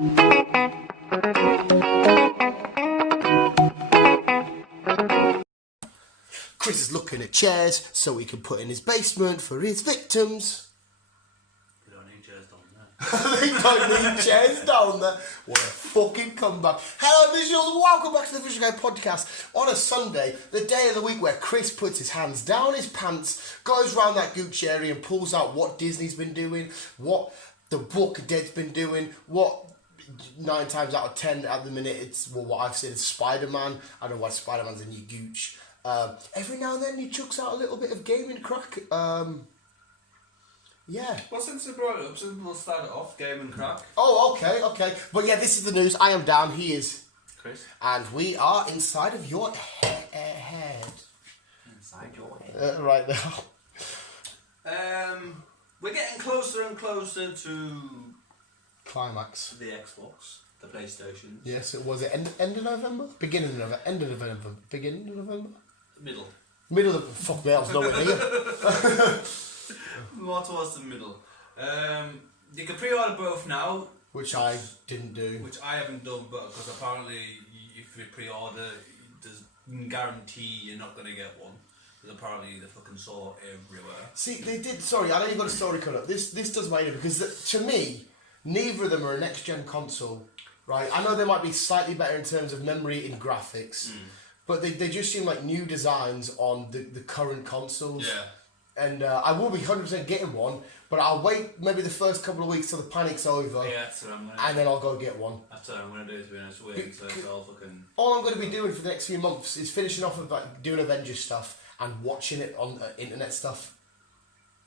Chris is looking at chairs so he can put in his basement for his victims. We don't need chairs down there. They don't need chairs down there. What a fucking comeback. Hello visuals, welcome back to the Visual Guy Podcast on a Sunday, the day of the week where Chris puts his hands down his pants, goes round that gooch area and pulls out what Disney's been doing, what The Walking Dead's been doing, what 9 times out of 10 at the minute it's what I've seen is Spider-Man. I don't know why Spider-Man's a new gooch. Every now and then he chucks out a little bit of gaming crack. Yeah. Well, since we brought it up, since we'll start it off, gaming crack. Oh, okay. But yeah, this is the news. I am down. He is. Chris. And we are inside of your head. Inside your head. Right now. We're getting closer and closer to Climax. the Xbox, the PlayStation. Yes, it was. End of November? Beginning of November? End of November? Beginning of November? Middle. Middle of... Fuck me, I was nowhere near. More towards the middle. You can pre-order both now. Which I didn't do. Which I haven't done, but because apparently if you pre-order, there's guarantee you're not going to get one. Because apparently they fucking saw everywhere. See, they did... Sorry, I know you've got a story cut up. This does my head because to me, neither of them are a next-gen console. Right? I know they might be slightly better in terms of memory and graphics. But they just seem like new designs on the current consoles. Yeah. And I will be 100% getting one, but I'll wait maybe the first couple of weeks till the panic's over. Yeah, that's what I'm going to do. And then I'll go get one. That's what I'm going to do, to be honest with you. So it's all fucking... All I'm going to be doing for the next few months is finishing off of like doing Avengers stuff and watching it on internet stuff.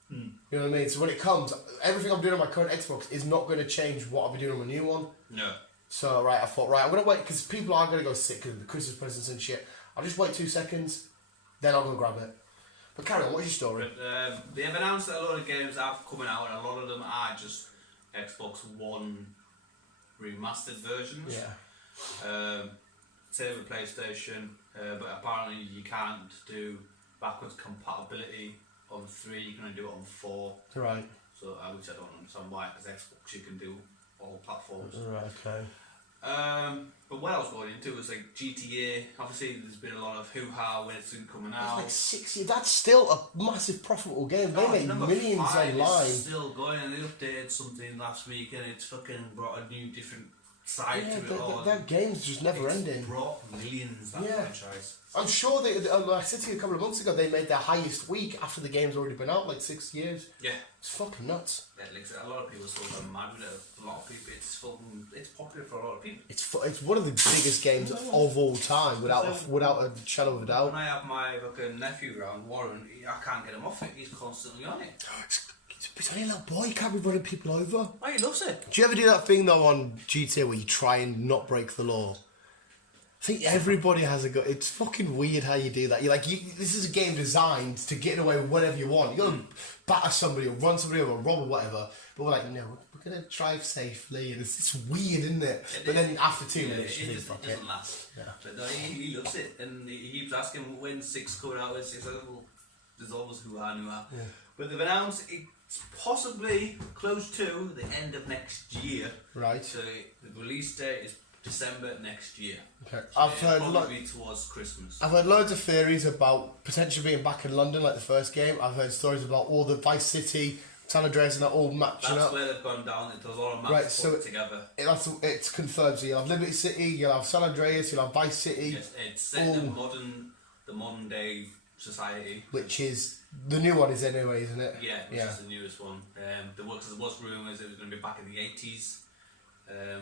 You know what I mean? So when it comes, everything I'm doing on my current Xbox is not going to change what I'll be doing on my new one. No. So, I thought, I'm going to wait, because people are going to go sick of the Christmas presents and shit. I'll just wait 2 seconds, then I'll go grab it. But carry on, what's your story? But, they have announced that a lot of games are coming out, and a lot of them are just Xbox One remastered versions. Yeah. Same with PlayStation, but apparently you can't do backwards compatibility on 3, you can only do it on 4. Right. So, which I don't understand why, because Xbox you can do all platforms. Right, okay. But what I was going into was like GTA. Obviously, there's been a lot of hoo-ha when it's been coming That's out. like 6 years. That's still a massive profitable game. They made number millions 5 online. is still going, and they updated something last week, and it's fucking brought a new, different side to it all. That game's just never ending. Brought millions, that franchise. I'm sure they. Like I said to you a couple of months ago, they made their highest week after the game's already been out, like 6 years. Yeah. It's fucking nuts. Yeah, like, a lot of people still go mad with it. A lot of people, it's popular for a lot of people. It's one of the biggest games of all time, without a shadow of a doubt. When I have my fucking nephew around, Warren, I can't get him off it. He's constantly on it. It's only a little boy. He can't be running people over. Oh, he loves it. Do you ever do that thing though on GTA where you try and not break the law? I think everybody has a go. It's fucking weird how you do that. You're like, this is a game designed to get away with whatever you want. You're gonna batter somebody or run somebody over or rob or whatever. But we're like, no, we're gonna drive safely. And it's weird, isn't it? But then after 2 minutes, you think, fuck it. Doesn't last. Yeah. But no, he loves it, and he keeps asking when 6 coming out. When 6, well, there's always who-ha. Yeah. But they've announced it's possibly close to the end of next year. Right. So the release date is December next year. Okay. So I've heard probably towards Christmas. I've heard loads of theories about potentially being back in London like the first game. I've heard stories about all the Vice City, San Andreas, and that all matching up. That's where they've gone down into a lot of maps Right, so put together. It's confirmed. So you'll have Liberty City, you'll have San Andreas, you'll have Vice City. Yes, it's set in the modern day society. Which is the new one, is anyway, isn't it? Yeah, which is the newest one. There was rumours it was going to be back in the 80s.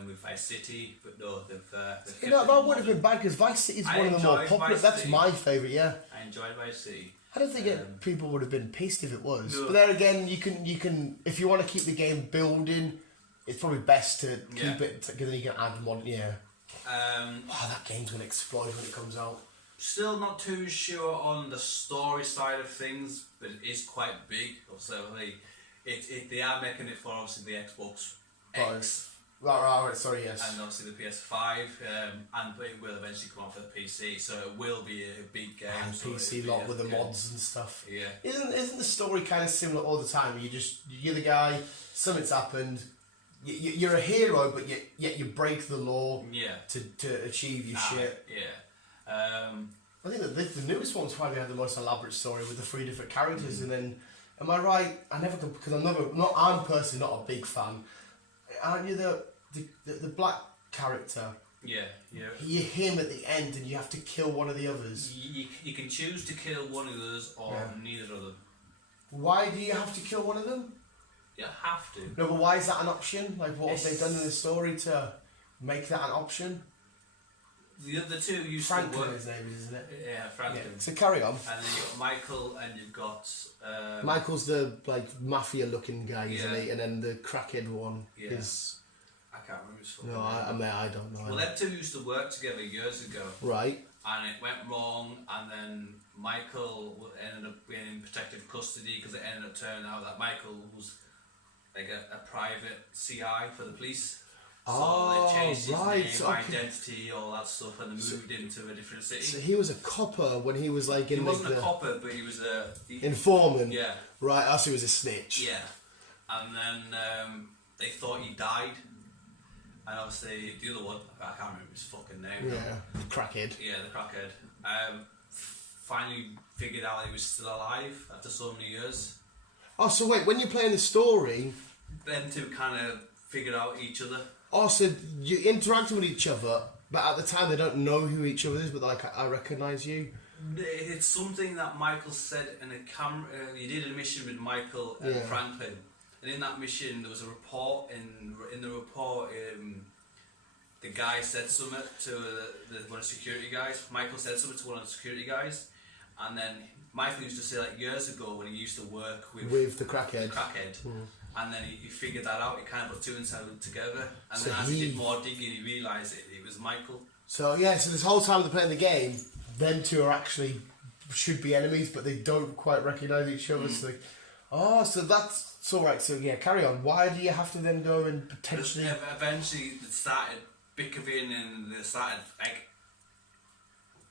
With Vice City, but no, they've that would have been bad because Vice City is one of the more popular. That's my favourite. Yeah, I enjoyed Vice City. I don't think people would have been pissed if it was. No. But there again, you can if you want to keep the game building, it's probably best to keep it because then you can add mod. Yeah. That game's gonna explode when it comes out. Still not too sure on the story side of things, but it is quite big. So they are making it for obviously the Xbox X. Right, sorry, yes. And obviously the PS5, and it will eventually come out for the PC, so it will be a big game. So PC lot with the mods and stuff. Yeah. Isn't the story kind of similar all the time? You're the guy, something's happened, you're a hero, but yet you break the law Yeah. to achieve your shit. Yeah. I think that the newest one's probably had the most elaborate story with the 3 different characters, and then, am I right? I never because I'm personally not a big fan. Aren't you the black character? Yeah. You're him at the end, and you have to kill one of the others. You can choose to kill one of those or neither of them. Why do you have to kill one of them? You have to. No, but why is that an option? Like, what have they done in the story to make that an option? The other two used Franklin, to work. his name is, isn't it? Yeah, Franklin. Yeah. So carry on. And then you've got Michael, and you've got. Michael's the mafia-looking guy, isn't Yeah. he? And then the crackhead one Yeah. is. I can't remember his fucking No, I don't know. Well, them two used to work together years ago. Right. And it went wrong, and then Michael ended up being in protective custody because it ended up turning out that Michael was like a private CI for the police. So they changed his name, identity, all that stuff, and they moved him to a different city. So he was a copper when he was like in. He wasn't a copper, but he was a informant. Yeah. Right. Also, he was a snitch. Yeah. And then they thought he died, and obviously the other one, I can't remember his fucking name. Yeah. The crackhead. Yeah, the crackhead. Finally figured out he was still alive after so many years. Oh, so wait, when you're playing the story, Them two kind of figured out each other. oh, so you interacting with each other, but at the time they don't know who each other is, but like, I recognise you. It's something that Michael said in a camera. He did a mission with Michael and Franklin, and in that mission there was a report. In the report, the guy said something to one of the security guys. Michael said something to one of the security guys, and then Michael used to say like years ago when he used to work with the crackhead. And then he figured that out. He kind of put two and two together, and So then as he did more digging, he realised it was Michael. So yeah, so this whole time they're playing the game, them two are actually should be enemies, but they don't quite recognise each other. So, so that's all right. So yeah, carry on. Why do you have to then go and potentially? Eventually, they started bickering, and they started like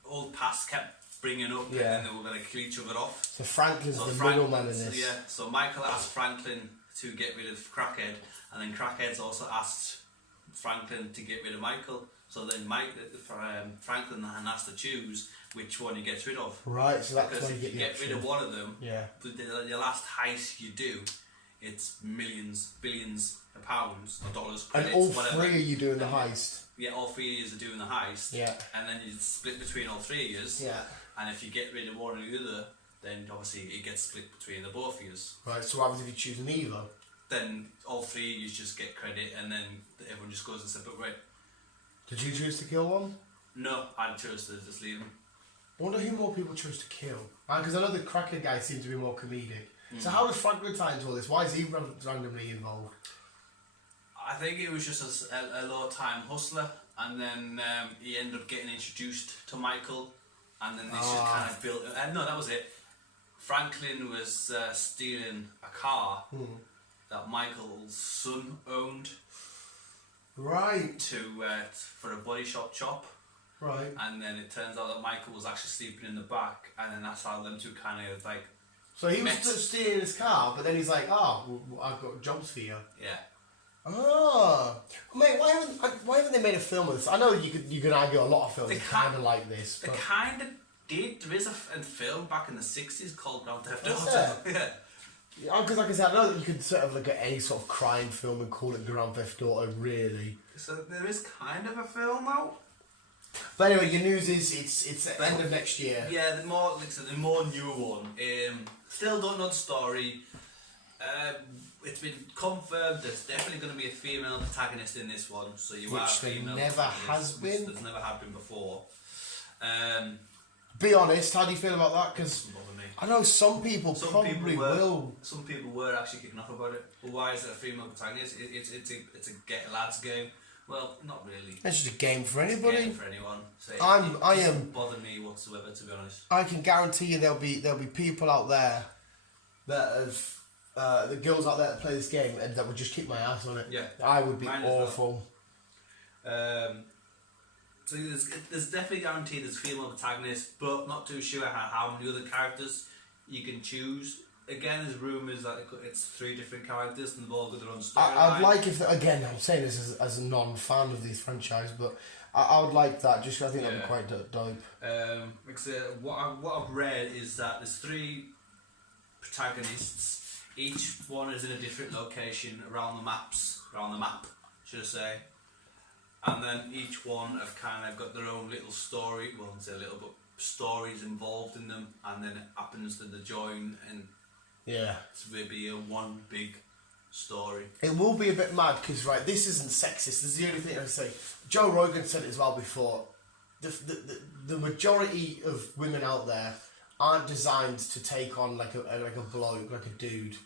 old past kept bringing up, and then they were going to kill each other off. So Franklin's the middleman in this. Yeah. So Michael asked Franklin to get rid of Crackhead, and then Crackhead's also asked Franklin to get rid of Michael. So then Franklin then has to choose which one he gets rid of. Right, so that's because why if you get rid of one of them, yeah, the last heist you do, it's millions, billions of pounds or dollars. And credits, all whatever. three of you doing the heist. Yeah, all three of you are doing the heist. Yeah. And then you split between all three of you. Yeah. And if you get rid of one or the other, then obviously it gets split between the both of you. Right, so what happens if you choose neither? Then all three of you just get credit, and then everyone just goes a separate way. Did you choose to kill one? No, I chose to just leave him. I wonder who more people chose to kill. Because I know the crackhead guy seemed to be more comedic. So how does Franklin tie into all this? Why is he randomly involved? I think he was just a low-time hustler, and then he ended up getting introduced to Michael, and then this just kind of built. No, that was it. Franklin was stealing a car that Michael's son owned. Right. For a body shop chop. Right. And then it turns out that Michael was actually sleeping in the back, and then that's how them two kind of like. So he was just stealing his car, but then he's like, I've got jobs for you. Yeah. Oh, mate, why haven't they made a film of this? I know you can argue a lot of films kind of like this. They but kind of did. There is a film back in the 60s called Grand Theft Is Auto. Yeah. Because like I said, I know that you could sort of look at any sort of crime film and call it Grand Theft Auto, really. So there is kind of a film out. But anyway, your news is it's the end of next year. Yeah, the more newer one. Still don't know the story. It's been confirmed there's definitely going to be a female protagonist in this one. So you Which are a female there never has been. There's never had been before. Be honest, how do you feel about that? Because I know some people probably will. Some people were actually kicking off about it. Well, why is it a female protagonist? It's a get lads game. Well, not really. It's just a game for anybody. It's a game for anyone. So I doesn't am bother me whatsoever, to be honest. I can guarantee you there'll be people out there that have the girls out there that play this game and that would just kick my ass on it. Yeah, I would be mine awful. Well. So there's definitely guaranteed there's a female protagonist, but not too sure how many other characters you can choose. again, there's rumours that it's 3 different characters and they've all got their own story. I'd like if, again, I'm saying this as a non-fan of this franchise, but I would like that. Just 'cause I think that'd be quite dope. What I've read is that there's 3 protagonists. Each one is in a different location around the map, should I say? And then each one have kind of got their own little story. Well, I'd say a little, but stories involved in them, and then it happens to the join, and it's maybe one big story. It will be a bit mad because this isn't sexist. This is the only thing I say. Joe Rogan said it as well before. The majority of women out there aren't designed to take on like a bloke, like a dude.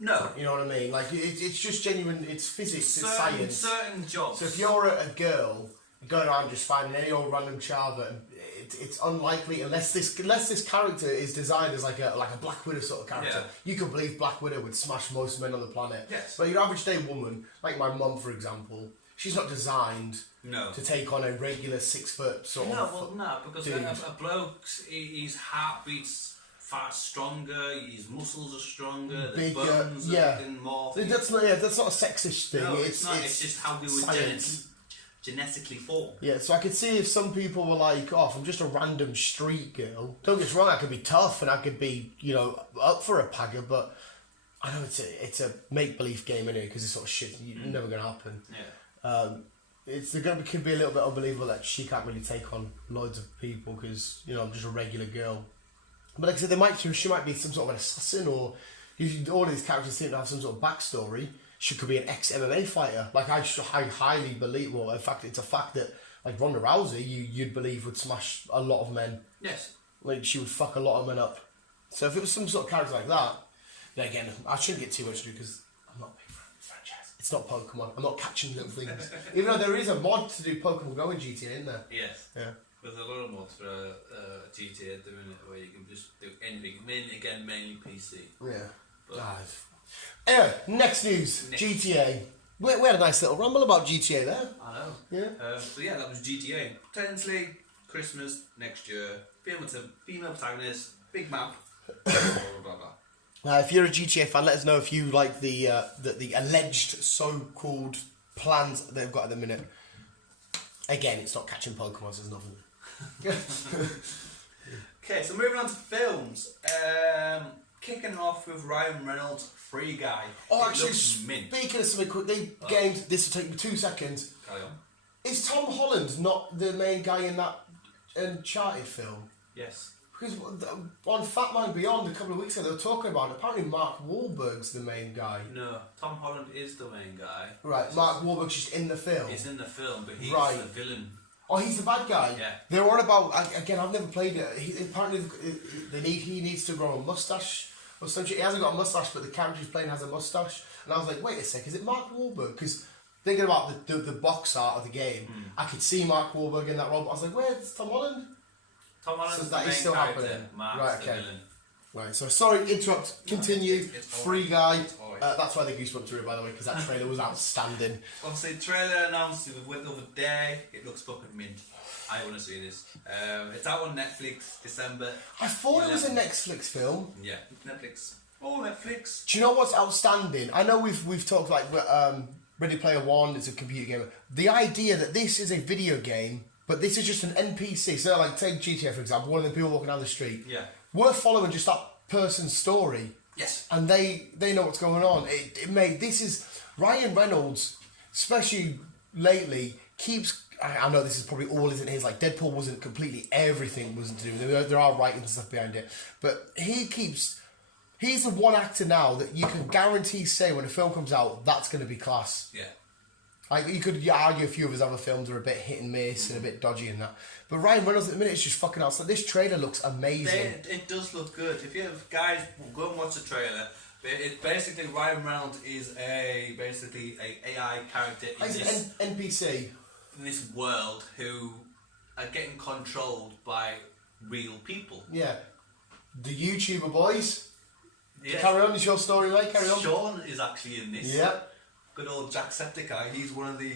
No. You know what I mean? Like, it's just genuine, it's physics, it's science. Certain jobs. So if you're a girl going around just finding any old random child, it's unlikely, unless this character is designed as like a Black Widow sort of character. You could believe Black Widow would smash most men on the planet. Yes. But your average day woman, like my mum for example, she's not designed to take on a regular 6 foot sort of. No, because a bloke's his heart beats far stronger, his muscles are stronger, the bigger, bones are more. That's not a sexist thing. No, it's not. It's just how we were genetically formed. Yeah, so I could see if some people were like, "Oh, if I'm just a random street girl." Don't get us wrong, I could be tough and I could be, up for a pagger, but I know it's a make believe game anyway because it's sort of shit. Never gonna happen. Yeah. Could be a little bit unbelievable that she can't really take on loads of people because I'm just a regular girl. But like I said, she might be some sort of an assassin, or all these characters seem to have some sort of backstory. She could be an ex-MMA fighter. Like I highly believe. Well, in fact, it's a fact that like Ronda Rousey, you'd believe would smash a lot of men. Yes. Like she would fuck a lot of men up. So if it was some sort of character like that, then again, I shouldn't get too much into it because I'm not big for the franchise. It's not Pokemon. I'm not catching little things. Even though there is a mod to do Pokemon Go in GTA, isn't there? Yes. Yeah. There's a lot of mods for GTA at the minute where you can just do anything. Mainly PC. Yeah. But anyway, next news. GTA. We had a nice little rumble about GTA there. I know. Yeah. So that was GTA. Potentially Christmas next year. Female protagonist. Big map. blah blah blah. If you're a GTA fan, let us know if you like the alleged so-called plans that they've got at the minute. Again, it's not catching Pokemon, so there's nothing. Okay, so moving on to films. Kicking off with Ryan Reynolds' Free Guy. Oh, actually, speaking of something quickly, games, this will take me 2 seconds. Carry on. Is Tom Holland not the main guy in that Uncharted film? Yes. Because on Fat Man Beyond a couple of weeks ago, they were talking about it. Apparently Mark Wahlberg's the main guy. No, Tom Holland is the main guy. Right, Mark Wahlberg's just in the film. He's in the film, but he's the villain. Oh, he's the bad guy? Yeah. They were on about, again, I've never played it. Apparently he needs to grow a moustache or something. He hasn't got a moustache, but the character he's playing has a moustache. And I was like, wait a sec, is it Mark Wahlberg? Because thinking about the box art of the game, I could see Mark Wahlberg in that role, but I was like, where's Tom Holland? Tom Holland's So the that main is still character. happening. Mark's Right, the okay. villain. Right, so sorry, interrupt, continue. It's Free Guy. alright. That's why the Goosebumps threw it, by the way, because that trailer was outstanding. Obviously, trailer announced the other day. It looks fucking mint. I want to see this. It's out on Netflix, December. I thought it was a Netflix film. Yeah, Netflix. Oh, Netflix. Do you know what's outstanding? I know we've talked like Ready Player One is a computer game. The idea that this is a video game, but this is just an NPC. So like take GTA for example, one of the people walking down the street. Yeah. We're following just that person's story. Yes. And they know what's going on. This is Ryan Reynolds, especially lately, keeps. I know this is probably all isn't his. Like Deadpool wasn't completely everything wasn't to do with it. There are writings and stuff behind it, but he's the one actor now that you can guarantee say when a film comes out that's going to be class. Yeah. Like you could argue a few of his other films are a bit hit and miss and a bit dodgy and that, but Ryan Reynolds at the minute is just fucking outside. This trailer looks amazing. It does look good. If you guys go and watch the trailer, it basically Ryan Reynolds is basically a AI character in NPC in this world who are getting controlled by real people. Yeah, the YouTuber boys. Yes. Carry on, it's your story, mate. Carry on. Sean is actually in this. Yeah. Good old Jacksepticeye. He's one of the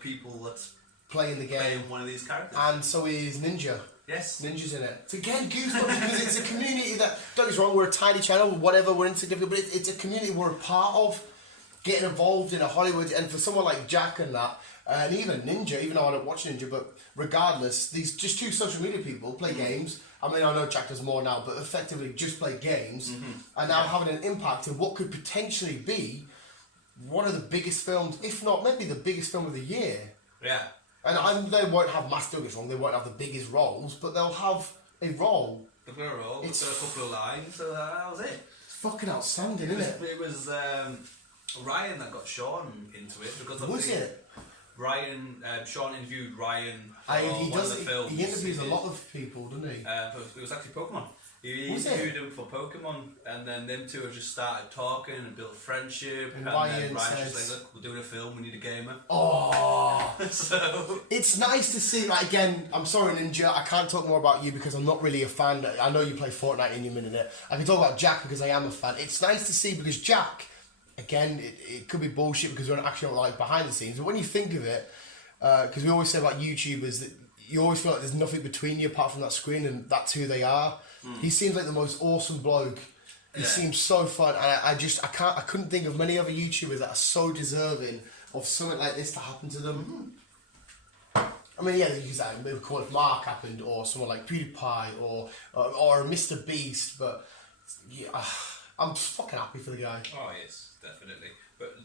people that's Playing the game. playing one of these characters. And so is Ninja. Yes. Ninjas in it. So again, Goosebumps, because it's a community that, don't get us wrong, we're a tiny channel, whatever, we're insignificant, but it's a community we're a part of, getting involved in a Hollywood, and for someone like Jack and that, and even Ninja, even though I don't watch Ninja, but regardless, these just two social media people play games. I mean, I know Jack does more now, but effectively just play games, and now having an impact in what could potentially be one of the biggest films, if not maybe the biggest film of the year. Yeah. And they won't have mass, don't get us wrong, they won't have the biggest roles, but they'll have a role. They've got a role, they've got a couple of lines, so that was it. It's fucking outstanding, isn't it? It was Ryan that got Sean into it. Because Was it? Ryan, Sean interviewed Ryan for He one does. of the films. He interviews a lot of people, doesn't he? It was actually Pokemon. He Was interviewed him for Pokemon, and then them two have just started talking and built friendship. And then Ryan Ryan's says, just like, "Look, we're doing a film. We need a gamer." Oh, So it's nice to see. Like, again, I'm sorry, Ninja. I can't talk more about you because I'm not really a fan. I know you play Fortnite in your minute. I can talk about Jack because I am a fan. It's nice to see because Jack, again, it could be bullshit because we're not actually like behind the scenes. But when you think of it, because we always say about YouTubers that you always feel like there's nothing between you apart from that screen, and that's who they are. He seems like the most awesome bloke. He seems so fun, and I couldn't think of many other YouTubers that are so deserving of something like this to happen to them. I mean, yeah, you could say maybe call it Mark happened, or someone like PewDiePie, or Mr. Beast, but yeah, I'm just fucking happy for the guy. Oh yes, definitely. But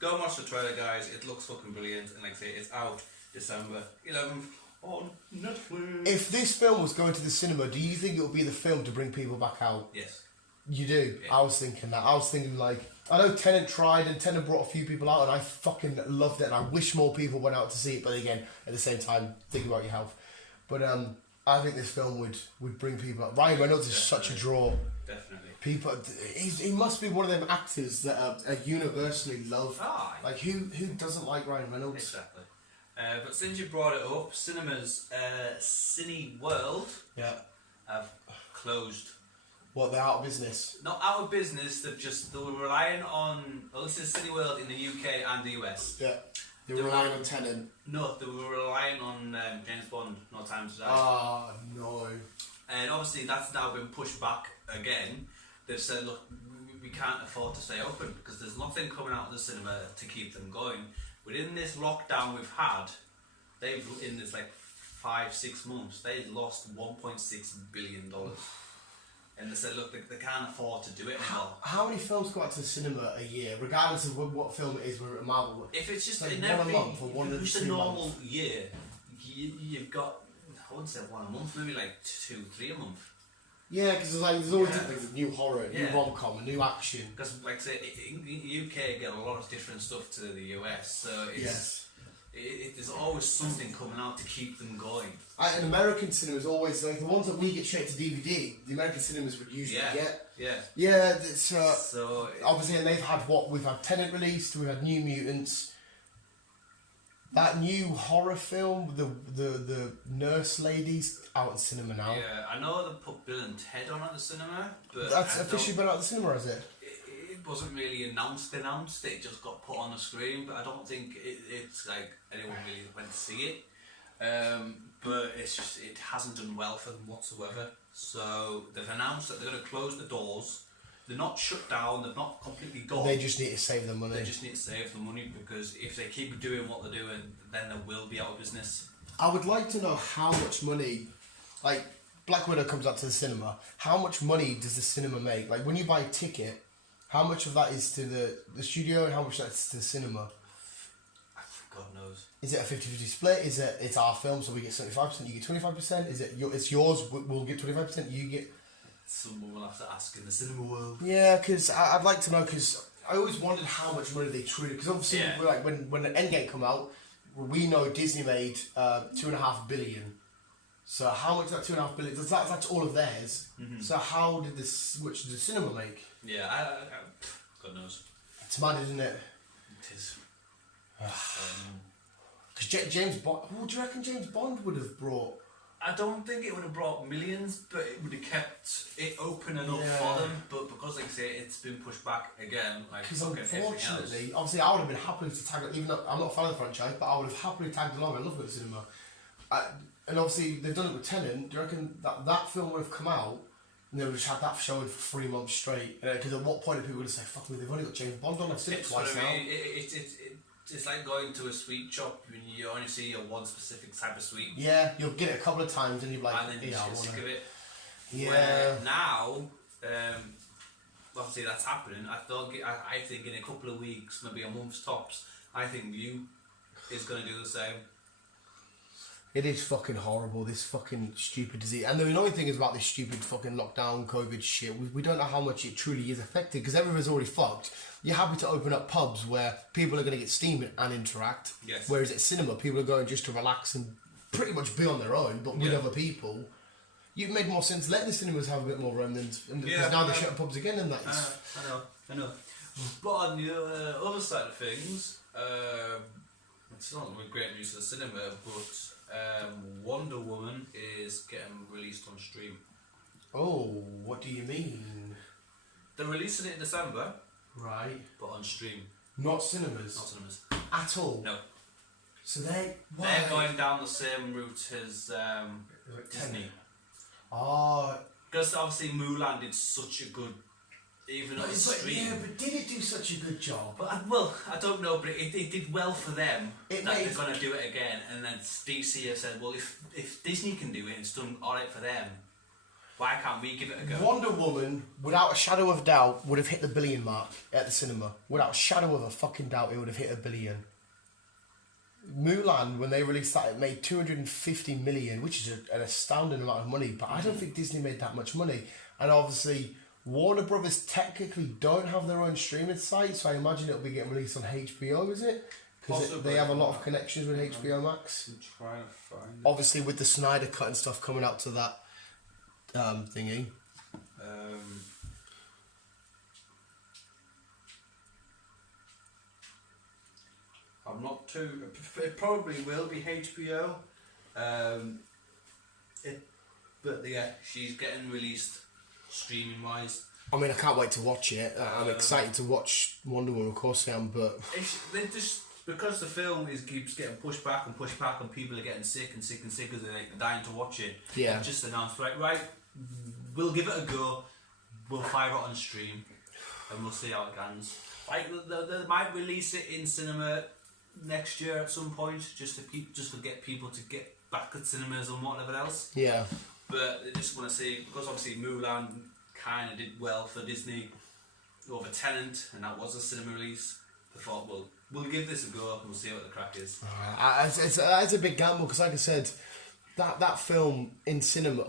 go and watch the trailer, guys. It looks fucking brilliant, and like I say, it's out December 11th on Netflix. If this film was going to the cinema, do you think it would be the film to bring people back out? Yes. You do? Yeah. I was thinking that. I was thinking like, I know Tenet tried, and Tenet brought a few people out, and I fucking loved it, and I wish more people went out to see it, but again, at the same time, think about your health. But I think this film would bring people out. Ryan Reynolds is such a draw. Definitely. People, he must be one of them actors that are universally loved. Ah, Like, who doesn't like Ryan Reynolds? exactly. But since you brought it up, cinemas, Cineworld have closed. What, they're out of business? Not out of business, they were relying on, well, this is Cineworld in the UK and the US. Yeah. They were relying on Tenet. No, they were relying on James Bond, No Time to Die. Ah, no. And obviously that's now been pushed back again. They've said, look, we can't afford to stay open because there's nothing coming out of the cinema to keep them going. Within this lockdown we've had, they've, in this like 5-6 months, they've lost $1.6 billion. And they said, look, they can't afford to do it anymore. How many films go out to the cinema a year, regardless of what film it is? We're at Marvel. If it's just like in one every, a month or one if it's a 2 normal months. year, you've got, I wouldn't say one a month, maybe like 2-3 a month. Yeah, because there's always like a new horror, a new Yeah. rom-com, a new action. Because, like I say, in the UK get a lot of different stuff to the US, so it's, Yes. there's always something coming out to keep them going. And American cinemas always, like the ones that we get straight to DVD, the American cinemas would usually get. Yeah. Yeah, it's, So obviously, and they've had we've had Tenet released, we've had New Mutants. That new horror film, the nurse ladies, out in cinema now. yeah, I know they put Bill and Ted on at the cinema, but That's officially been out at the cinema, is it? it wasn't really announced. It just got put on the screen, but I don't think it's like anyone really went to see it. But it's just, it hasn't done well for them whatsoever. So they've announced that they're going to close the doors. They're not shut down. They're not completely gone. They just need to save the money. They just need to save the money because if they keep doing what they're doing, then they will be out of business. I would like to know how much money, like Black Widow comes out to the cinema. How much money does the cinema make? Like when you buy a ticket, how much of that is to the studio and how much that's to the cinema? God knows. Is it a 50-50 split? Is it's our film, so we get 75%, you get 25%? Is it it's yours, we'll get 25%, you get... Someone will have to ask in the cinema world. Yeah, because I'd like to know, because I always wondered how much money they truly... Because obviously, Yeah. we're like when the Endgame come out, we know Disney made $2.5 billion. So how much that $2.5 billion? That's all of theirs. Mm-hmm. So how did which did the cinema make? Yeah, God knows. It's mad, isn't it? It is. Because James Bond... What do you reckon James Bond would have brought? I don't think it would have brought millions, but it would have kept it open enough Yeah. for them. But because, like I say, it's been pushed back again, like Because fucking everything else. unfortunately, obviously I would have been happy to tag it, even though I'm not a fan of the franchise, but I would have happily tagged along. I love it at the cinema. And obviously they've done it with Tenet. Do you reckon that film would have come out and they would have just had that showing for 3 months straight? Because at what point are people going to say, fuck me, they've only got James Bond on, I've seen it twice now. It's like going to a sweet shop when you only see one specific type of sweet. Yeah, you'll get it a couple of times and you're like, and then you just get sick of it. Yeah. Where now, obviously that's happening. I think in a couple of weeks, maybe a month's tops, I think You is going to do the same. It is fucking horrible, this fucking stupid disease. And the annoying thing is about this stupid fucking lockdown, COVID shit, we don't know how much it truly is affected, because everyone's already fucked. You're happy to open up pubs where people are going to get steaming and interact. Yes. Whereas at cinema, people are going just to relax and pretty much be on their own, but with other people. You've made more sense letting the cinemas have a bit more remnants, because now they're shutting pubs again, and that's... I know. But on the other side of things, it's not great news for the cinema, but Wonder Woman is getting released on stream. Oh, what do you mean? They're releasing it in December. Right. But on stream. Not cinemas? Not cinemas. At all? No. So they're going down the same route as Disney. Oh. Because obviously Mulan did such a good... Even on stream. Yeah, but did it do such a good job? But I don't know, but it did well for them. They're going to do it again, and then DC have said, well, if Disney can do it and it's done alright for them, why can't we give it a go? Wonder Woman, without a shadow of doubt, would have hit the 1 billion mark at the cinema. Without a shadow of a fucking doubt, it would have hit 1 billion. Mulan, when they released that, it made 250 million, which is an astounding amount of money, but I don't think Disney made that much money. And obviously, Warner Brothers technically don't have their own streaming site, so I imagine it'll be getting released on HBO, is it? Because they have a lot of connections with HBO Max. I'm trying to find it. Obviously, with the Snyder Cut and stuff coming out to that thingy. I'm not too... It probably will be HBO. But yeah, she's getting released streaming wise. I mean, I can't wait to watch it. I'm excited to watch Wonder Woman, of course I am, but... They just... Because the film keeps getting pushed back, and people are getting sick because they're dying to watch it. Yeah. They've just announced, right, we'll give it a go. We'll fire it on stream, and we'll see how it goes. Like they might release it in cinema next year at some point, just to get people to get back at cinemas and whatever else. Yeah. But they just want to see, because obviously Mulan kind of did well for Disney over Tenet, and that was a cinema release. They thought, well, we'll give this a go and we'll see what the crack is. It's a big gamble, because like I said, that film in cinema,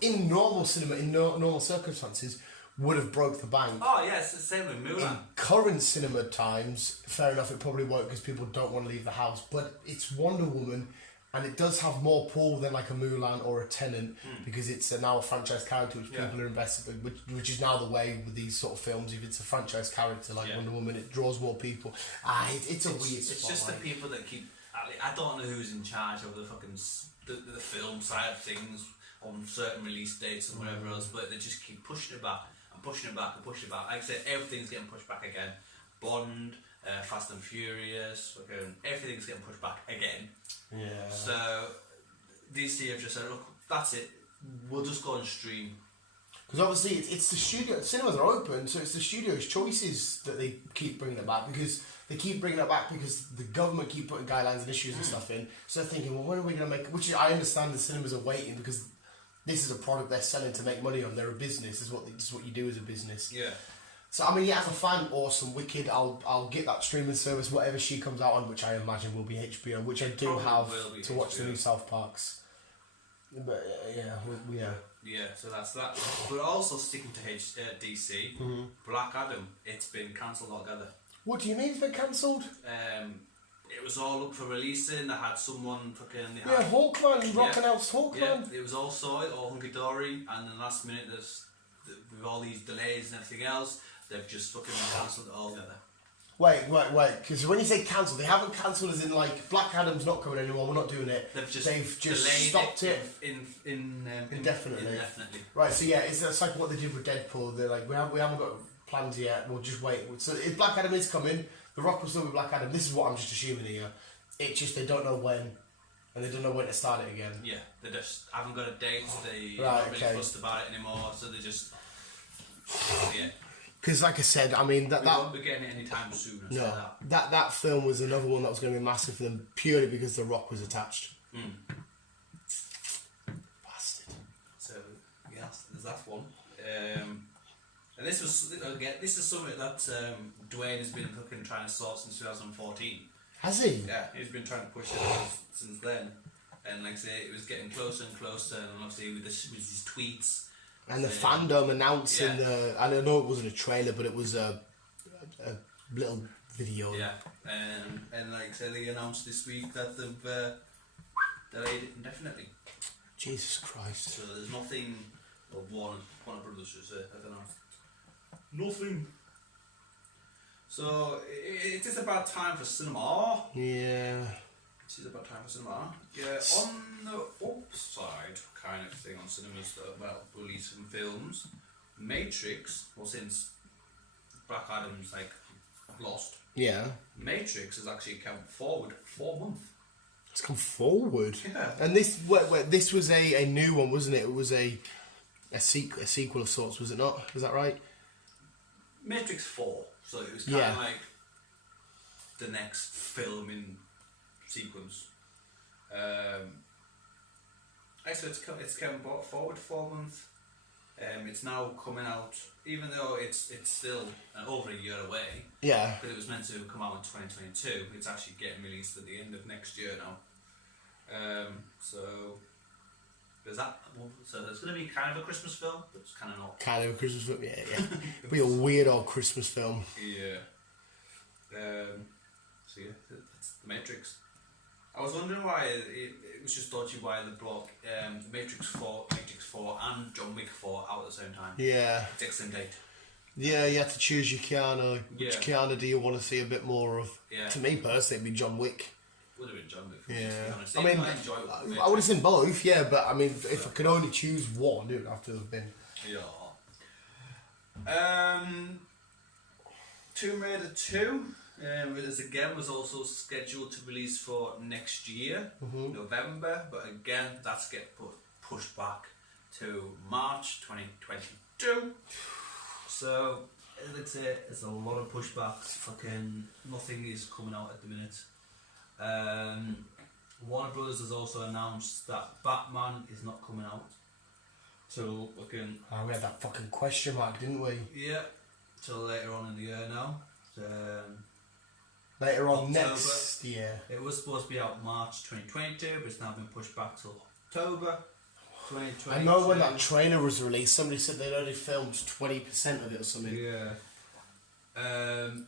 in normal cinema, in normal circumstances, would have broke the bank. Oh yeah, it's the same with Mulan. In current cinema times, fair enough, it probably won't, because people don't want to leave the house, but it's Wonder Woman, and it does have more pull than like a Mulan or a Tenet, because it's now a franchise character which people are invested in, which is now the way with these sort of films. If it's a franchise character like Wonder Woman, it draws more people. It's a weird It's just the people that keep... I don't know who's in charge of the fucking the film side of things on certain release dates and whatever else, but they just keep pushing it back and pushing it back and pushing it back. Like I said, everything's getting pushed back again. Bond, Fast and Furious, everything's getting pushed back again. Yeah. So DC have just said, look, that's it. We'll just go and stream. Because obviously it's the studio. Cinemas are open, so it's the studio's choices that they keep bringing it back, because they keep bringing it back because the government keep putting guidelines and issues and stuff in. So they're thinking, well, when are we going to make? Which I understand the cinemas are waiting, because this is a product they're selling to make money on. They're a business. This is what you do as a business. Yeah. So I mean, yeah, as a fan, awesome, wicked. I'll get that streaming service, whatever she comes out on, which I imagine will be HBO, which I do have to watch the new South Parks. But yeah. Yeah, so that's that. But also sticking to DC, Black Adam, it's been cancelled altogether. What do you mean it's been cancelled? It was all up for releasing. They had someone fucking... Hawkman, rocking out Hawkman. Yeah, it was all sorted, all hunky-dory, and then last minute, with all these delays and everything else, they've just fucking cancelled it all together. Wait, because when you say cancelled, they haven't cancelled as in like, Black Adam's not coming anymore, we're not doing it. They've just stopped it indefinitely. Right, so yeah, it's like what they did with Deadpool. They're like, we haven't got plans yet, we'll just wait. So if Black Adam is coming, The Rock will still be Black Adam. This is what I'm just assuming here. It's just they don't know when And they don't know when to start it again. Yeah, they just haven't got a date. They're Right, not really okay. fussed about it anymore, so they just yeah. Because, like I said, I mean that We won't be getting it anytime soon. I'll say that film was another one that was going to be massive for them purely because The Rock was attached. Bastard. So yes, that's one. And this was again. This is something that Dwayne has been fucking trying to sort since 2014. Has he? Yeah, he's been trying to push it since then, and like I say, it was getting closer and closer, and obviously with his tweets And the fandom announcing the... I don't know it wasn't a trailer, but it was a little video. Yeah, and like I said, they announced this week that they've delayed it indefinitely. Jesus Christ. So there's nothing... Well, Warner Brothers should say, I don't know. Nothing. So it is about time for cinema. Yeah. It is about time for cinema. Yeah, on the upside kind of thing on cinemas that, well, release some films. Matrix, well, since Black Adam's like lost. Yeah. Matrix has actually come forward 4 months. It's come forward. Yeah. And this this was a new one, wasn't it? It was a sequel of sorts, was it not? Is that right? Matrix 4. So it was kind of like the next film in sequence. So it's come forward 4 months. It's now coming out, even though it's still over a year away. Yeah. Because it was meant to come out in 2022. It's actually getting released at the end of next year now. So there's that. So it's going to be kind of a Christmas film, but it's kind of not. Kind of a Christmas film, yeah. It'll be a weird old Christmas film. Yeah. So yeah, that's The Matrix. I was wondering why it was just dodgy why they brought Matrix 4 and John Wick 4 out at the same time. Yeah. It's the same date. Yeah, you have to choose your Keanu. Which Yeah. Keanu do you want to see a bit more of? Yeah. To me personally, it'd be John Wick. Would have been John Wick. For me, Yeah. to be honest. I Even mean, though enjoy Matrix. I would have seen both, yeah, but I mean, if I could only choose one, it would have to have been. Yeah. Tomb Raider 2 was also scheduled to release for next year, November, but again that's pushed back to March 2022. So as I say, there's a lot of pushbacks. Fucking nothing is coming out at the minute. Warner Brothers has also announced that Batman is not coming out. So fucking We had that fucking question mark, didn't we? yeah, till later on in the year now. Later on October. next year. It was supposed to be out March 2022, but it's now been pushed back till October 2022. I know when that trailer was released, somebody said they'd only filmed 20% of it or something. Yeah.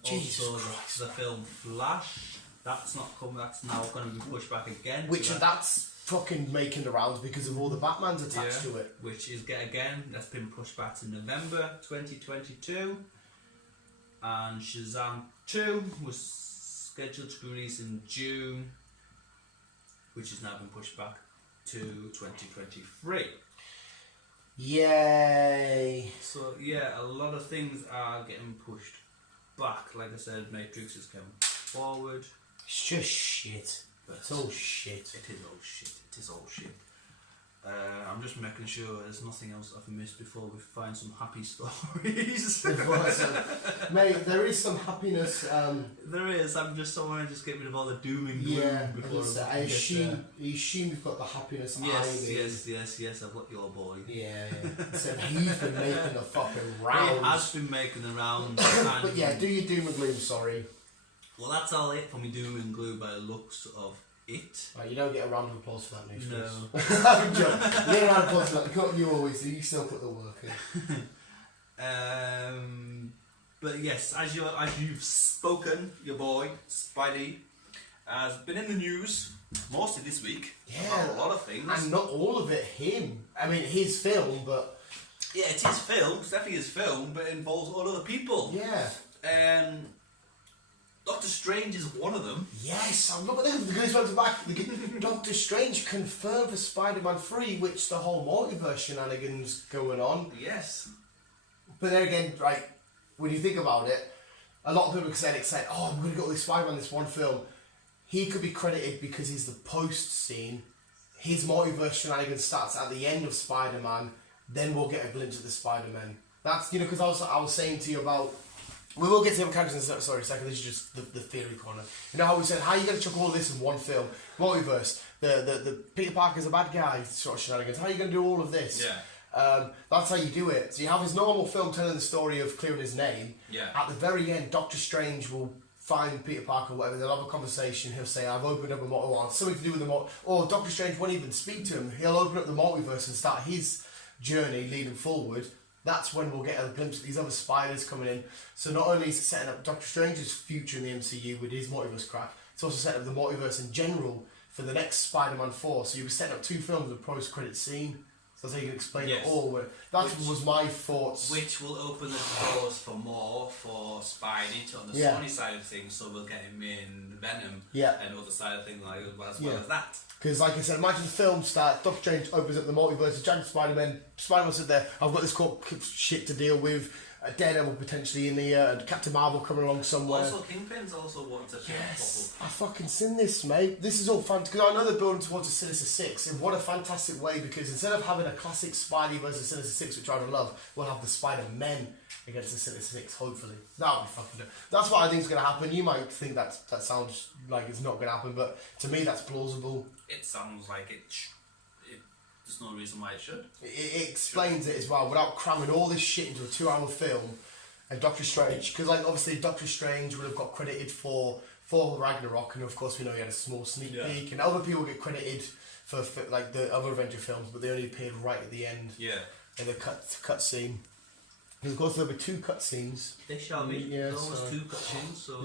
Jesus also, Christ. the film Flash, that's not coming. That's now going to be pushed back again. Which so that's fucking making the rounds because of all the Batmans attached to it. Which is again that's been pushed back to November 2022. And Shazam 2 was scheduled to be released in June, which has now been pushed back to 2023. Yay! So yeah, a lot of things are getting pushed back. Like I said, Matrix is coming forward. It's just shit. But It's all shit. It is all shit. It is all shit. I'm just making sure there's nothing else I've missed before we find some happy stories. Mate, there is some happiness. There is. I'm just trying to just get rid of all the doom and gloom Yeah, before I assume you've got the happiness. Yes. I've got your boy. Yeah. So he's been making the fucking He rounds. has been making the rounds. But yeah, do your doom and gloom. Sorry. Well, that's all it for me doom and gloom by the looks of it. Right, you don't get a round of applause for that news. No. I'm joking. You get a round of applause for that. You always do. You still put the work in. But yes, as you've spoken, your boy Spidey has been in the news mostly this week. Yeah, about a lot of things, and not all of it him. I mean, his film, but yeah, it's his film. It's definitely his film, but it involves all other people. yeah. Doctor Strange is one of them. Yes, I'm looking at the goosebumps back. Doctor Strange confirmed for Spider-Man 3, which the whole multiverse shenanigans going on. Yes. But then again, right, when you think about it, a lot of people said, oh, I'm going to go with Spider-Man this one film. he could be credited because he's the post scene. His multiverse shenanigans starts at the end of Spider-Man. Then we'll get a glimpse of the Spider-Man. That's, you know, because I was saying to you about. We will get to the characters in a second. This is just the theory corner. You know how we said, how are you going to chuck all this in one film? Multiverse. The Peter Parker's a bad guy sort of shenanigans. How are you going to do all of this? Yeah. That's how you do it. So you have his normal film telling the story of clearing his name. Yeah. At the very end, Doctor Strange will find Peter Parker, whatever. They'll have a conversation. He'll say, "I've opened up a multiverse." Something to do with the or Doctor Strange won't even speak to him. He'll open up the multiverse and start his journey leading forward. That's when we'll get a glimpse of these other spiders coming in. So not only is it setting up Doctor Strange's future in the MCU with his multiverse crack, it's also setting up the multiverse in general for the next Spider-Man 4. So you'll be setting up 2 films with a post-credit scene. So that's how you can explain it all. That was my thoughts. Which will open the doors for more for Spidey on the Sony side of things. So we'll get him in Venom and other side of things like as well as that. Because, like I said, imagine the film starts, Doctor Strange opens up the multiverse, the giant Spider-Man sit there, I've got this court shit to deal with, Daredevil potentially in the and Captain Marvel coming along somewhere. Also, Kingpin's also wanted to I fucking seen this, mate. This is all fun, because I know they're building towards a Sinister Six, and what a fantastic way, because instead of having a classic Spidey versus Sinister Six, which I would love, we'll have the Spider-Men against the Sinister Six, hopefully. That'll be fucking dope. That's what I think is going to happen. You might think that sounds like it's not going to happen, but to me that's plausible. It sounds like it there's no reason why it should. It explains it as well, without cramming all this shit into a 2-hour film. And Doctor Strange, because like obviously Doctor Strange would have got credited for Ragnarok, and of course we know he had a small sneak peek, and other people get credited for like the other Avenger films, but they only appeared right at the end. Yeah. In the cut scene. Because of course there'll be 2 cut scenes. They shall be. Yeah, there was 2 cut scenes, so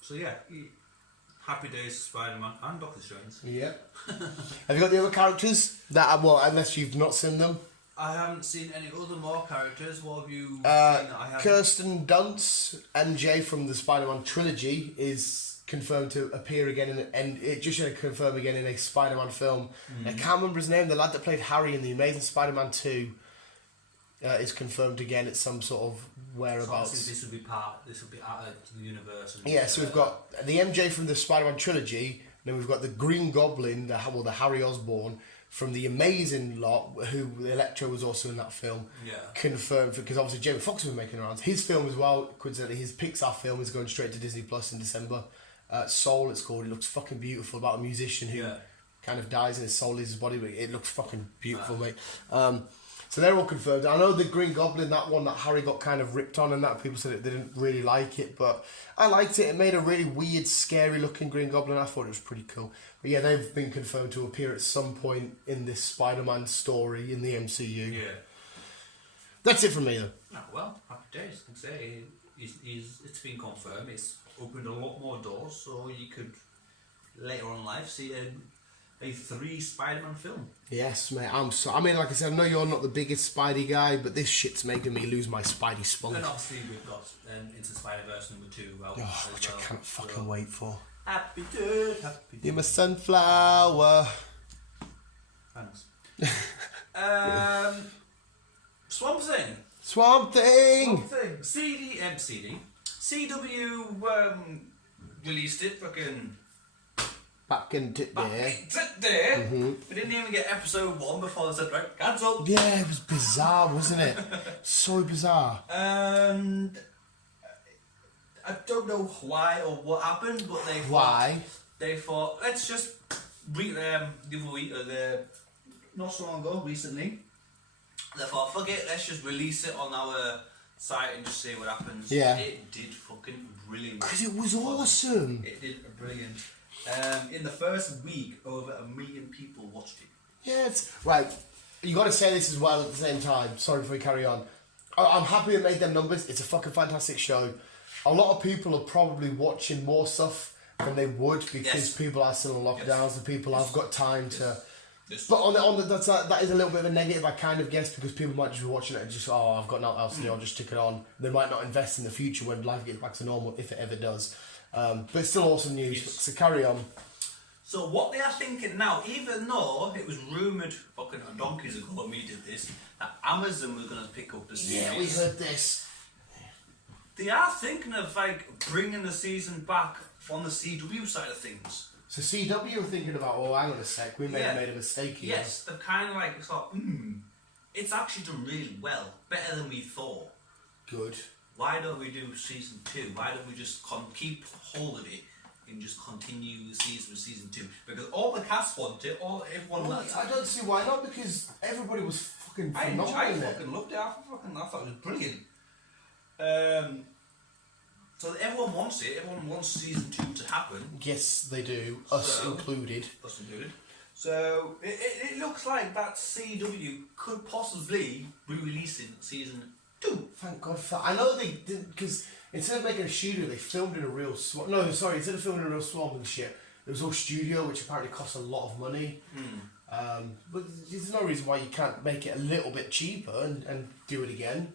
so yeah. Happy Days, Spider-Man and Doctor Strange. Yeah. Have you got the other characters? Unless you've not seen them. I haven't seen any other more characters. What have you seen that I haven't? Kirsten Dunst, MJ from the Spider-Man trilogy, is confirmed to appear again, and it just should confirm again in a Spider-Man film. I can't remember his name. The lad that played Harry in the Amazing Spider-Man 2 is confirmed again at some sort of whereabouts. So this will be out of the universe. So we've got the MJ from the Spider-Man trilogy, and then we've got the Green Goblin, the Harry Osborn from the Amazing lot, who Electro was also in that film. Yeah. Confirmed, because obviously Jamie Foxx has been making around. His film as well, coincidentally, his Pixar film is going straight to Disney Plus in December. Soul, it's called. It looks fucking beautiful, about a musician who kind of dies and his soul leaves his body, but it looks fucking beautiful, mate. So they're all confirmed. I know the Green Goblin, that one that Harry got kind of ripped on, and that people said they didn't really like it, but I liked it. It made a really weird, scary looking Green Goblin. I thought it was pretty cool. But yeah, they've been confirmed to appear at some point in this Spider-Man story in the MCU. Yeah. That's it from me, though. Oh, well, happy days. Like I say, it's been confirmed. It's opened a lot more doors, so you could later on in life see a 3 Spider-Man film. Yes, mate. I mean, like I said, I know you're not the biggest Spidey guy, but this shit's making me lose my Spidey spunk. And obviously we've got Into Spider-Verse number 2 out. Which I can't fucking wait for. Happy day. You're my sunflower. Thanks. Swamp Thing. Swamp Thing. CW released it fucking back in there. Mm-hmm. We didn't even get episode 1 before they said, right, cancel. Yeah, it was bizarre, wasn't it? So bizarre. And I don't know why or what happened, but they thought, let's just the other week, not so long ago, recently, they thought, fuck it, let's just release it on our site and just see what happens. Yeah. It did fucking brilliant. Because it was awesome. It did brilliant. In the first week, over 1 million people watched it. Yeah, it's right. You got to say this as well at the same time. Sorry before we carry on. I'm happy it made them numbers. It's a fucking fantastic show. A lot of people are probably watching more stuff than they would because people are still in lockdowns and people have got time to. But on the that is a little bit of a negative, I kind of guess, because people might just be watching it and just I've got nothing else to do, I'll just stick it on. They might not invest in the future when life gets back to normal, if it ever does. But it's still awesome news. Yes. So carry on. So what they are thinking now, even though it was rumoured fucking donkeys ago when we did this, that Amazon was going to pick up the series. Yeah, we heard this. They are thinking of like bringing the season back on the CW side of things. So CW are thinking about, oh, hang on a sec, we may have made a mistake here. Yes, they've kind of like thought, it's actually done really well, better than we thought. Good. Why don't we do season 2? Why don't we just keep hold of it and just continue the season with season 2? Because all the cast want it, everyone liked it. I don't see why not, because everybody was fucking phenomenal. I fucking loved it. I thought it was brilliant. So everyone wants it. Everyone wants season 2 to happen. Yes, they do. Us included. Us included. So it looks like that CW could possibly be releasing season 2. Thank God for that. I know they didn't, because instead of making a studio, they filmed in a real swamp. No, sorry, instead of filming in a real swamp and shit, it was all studio, which apparently costs a lot of money. But there's no reason why you can't make it a little bit cheaper and do it again.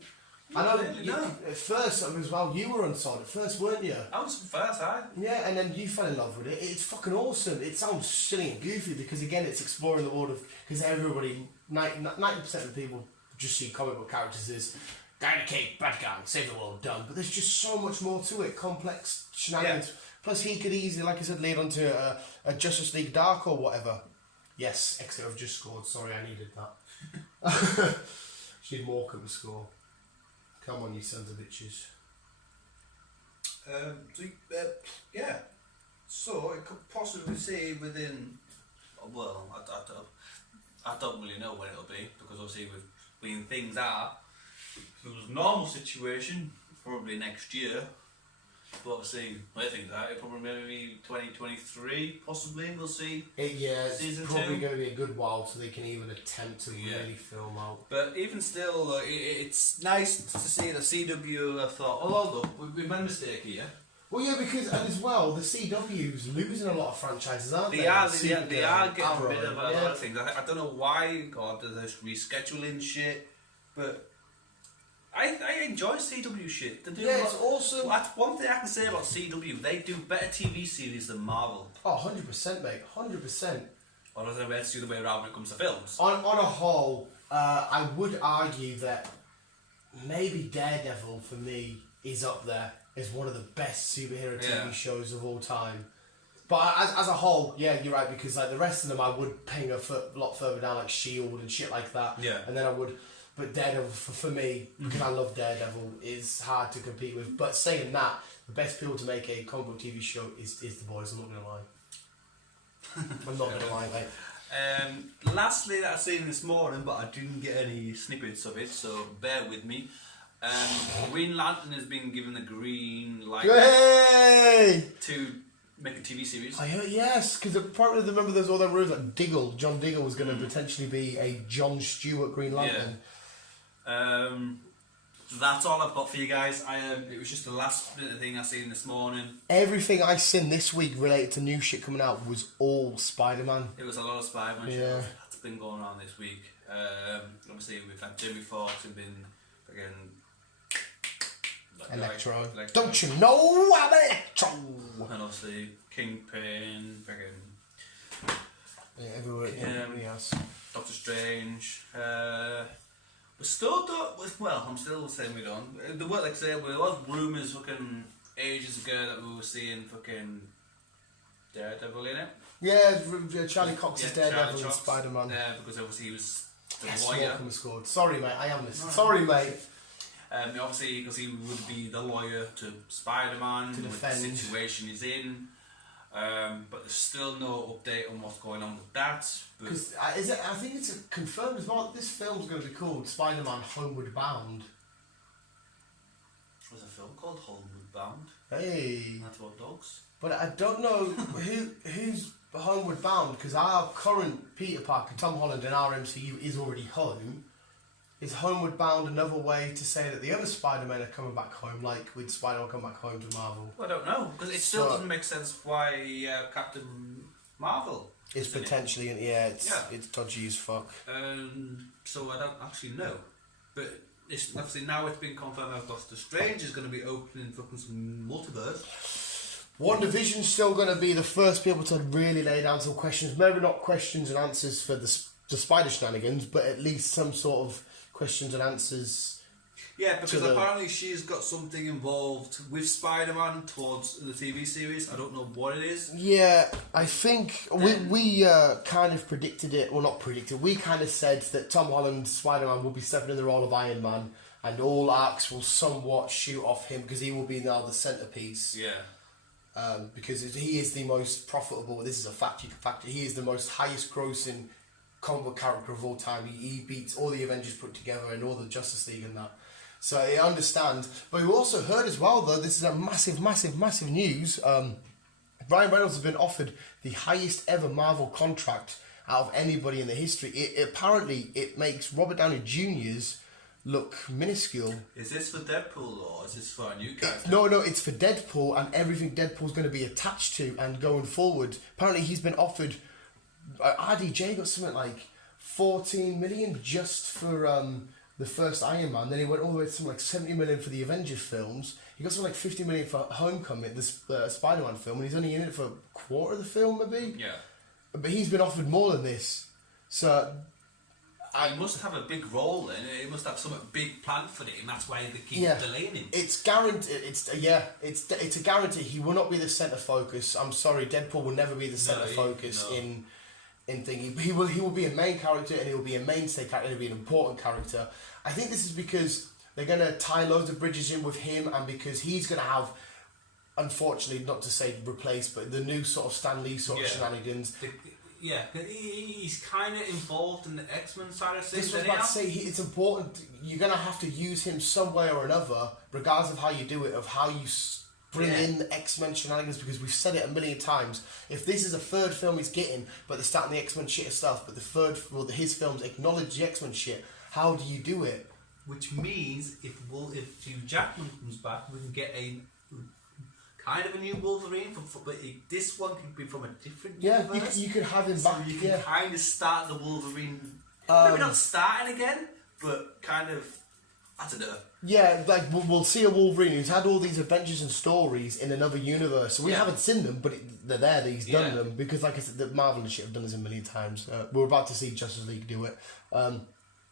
I know at first as well, you were unsold at first, weren't you? I was first, Yeah, and then you fell in love with it. It's fucking awesome. It sounds silly and goofy because again, it's exploring the world of, because everybody, 90% of the people just see comic book characters as guy in a cape, bad guy, save the world, done. But there's just so much more to it, complex shenanigans. Yeah. Plus, he could easily, like I said, lead on to a Justice League Dark or whatever. Yes, Exeter have just scored. Sorry, I needed that. She'd Morecambe to score. Come on, you sons of bitches. Yeah. So it could possibly say within. Well, I don't really know when it'll be because obviously when things are, if it was a normal situation, probably next year. But obviously, where things are, it probably maybe 2023, possibly we'll see. It's probably going to be a good while till they can even attempt to really film out. But even still, it's nice to see the CW have thought, oh look, we made a mistake here. Well, yeah, because and as well, the CW's losing a lot of franchises, aren't they? They are getting rid of a lot of things. I don't know why, God, there's rescheduling shit, but I enjoy CW shit. It's awesome. That's one thing I can say about CW. They do better TV series than Marvel. Oh, 100%, mate. 100%. Or does it do the way around when it comes to films? On a whole, I would argue that maybe Daredevil, for me, is up there as one of the best superhero TV shows of all time. But as a whole, yeah, you're right, because like the rest of them I would ping a lot further down, like S.H.I.E.L.D. and shit like that. Yeah. And then I would... But Daredevil, for me, because I love Daredevil, is hard to compete with. But saying that, the best people to make a comic book TV show is The Boys, I'm not going to lie. I'm not going to lie, mate. Lastly, that I've seen this morning, but I didn't get any snippets of it, so bear with me. Green Lantern has been given the green light to make a TV series. I heard, yes, because apparently remember there's all that rumours like John Diggle was going to potentially be a John Stewart Green Lantern. Yeah. That's all I've got for you guys. It was just the last bit of thing I seen this morning. Everything I seen this week related to new shit coming out was all Spider-Man. It was a lot of Spider-Man shit that's been going on this week. Obviously we've had Jimmy Fox and been again Electro. Don't you know I'm Electro? And obviously Kingpin, everybody else. Doctor Strange. But still don't. Well, I'm still saying we don't. The word, like I say, there was rumours fucking ages ago that we were seeing fucking Daredevil in it. Yeah, Charlie Cox is Daredevil and Spider-Man. Yeah, because obviously he was the lawyer. Scored. Sorry, mate. I am listening. Sorry, mate. Obviously, because he would be the lawyer to Spider-Man to defend the situation he's in. But there's still no update on what's going on with that. Because I think it's confirmed as well. This film's going to be called Spider-Man: Homeward Bound. There's a film called Homeward Bound. Hey, that's about dogs. But I don't know who's Homeward Bound, because our current Peter Parker, Tom Holland, in our MCU is already home. Is Homeward Bound another way to say that the other Spider-Men are coming back home, like with Spider-Man come back home to Marvel? Well, I don't know, because it still doesn't make sense why Captain Marvel is potentially, it's dodgy as fuck. So I don't actually know. But it's, obviously now it's been confirmed that Doctor Strange is going to be opening fucking some multiverse. WandaVision's still going to be the first people to really lay down some questions. Maybe not questions and answers for the spider shenanigans, but at least some sort of questions and answers Yeah, because apparently she's got something involved with Spider-Man towards the TV series. I don't know what it is. Yeah, I think we kind of predicted it. Well, not predicted. We kind of said that Tom Holland's Spider-Man will be stepping in the role of Iron Man, and all arcs will somewhat shoot off him because he will be now the centerpiece. Yeah. Because he is the most profitable. This is a fact. You can fact it. He is the most highest-grossing comic book character of all time. He beats all the Avengers put together and all the Justice League and that. So I understand. But we also heard as well, though, this is a massive, massive, massive news. Ryan Reynolds has been offered the highest ever Marvel contract out of anybody in the history. Apparently, it makes Robert Downey Jr.'s look minuscule. Is this for Deadpool or is this for a new character? No, it's for Deadpool and everything Deadpool's going to be attached to and going forward. Apparently, he's been offered... RDJ got something like 14 million just for the first Iron Man. Then he went all the way to something like 70 million for the Avengers films. He got something like 50 million for Homecoming, the Spider-Man film, and he's only in it for a quarter of the film, maybe. Yeah. But he's been offered more than this, so. He must have a big role in it. He must have something big planned for him. That's why they keep delaying him. It's guaranteed. It's a guarantee. He will not be the centre focus. I'm sorry, Deadpool will never be the centre focus in thingy. He will be a main character and he will be a mainstay character. He'll be an important character. I think this is because they're going to tie loads of bridges in with him, and because he's going to have, unfortunately, not to say replace, but the new sort of Stan Lee sort of shenanigans. He's kind of involved in the X-Men side of things. This was about to say, it's important. You're going to have to use him some way or another, regardless of how you do it, of how you bring in the X-Men shenanigans, because we've said it a million times. If this is a third film he's getting, but they're starting the X-Men shit and stuff, but his films acknowledge the X-Men shit, how do you do it? Which means if Hugh Jackman comes back, we can get a kind of a new Wolverine, but this one can be from a different universe. You could have him back. So you can kind of start the Wolverine, maybe not starting again, but kind of, I don't know. Yeah, like we'll see a Wolverine who's had all these adventures and stories in another universe. So we haven't seen them, but they're there. That he's done them because, like I said, the Marvel and shit have done this a million times. We're about to see Justice League do it.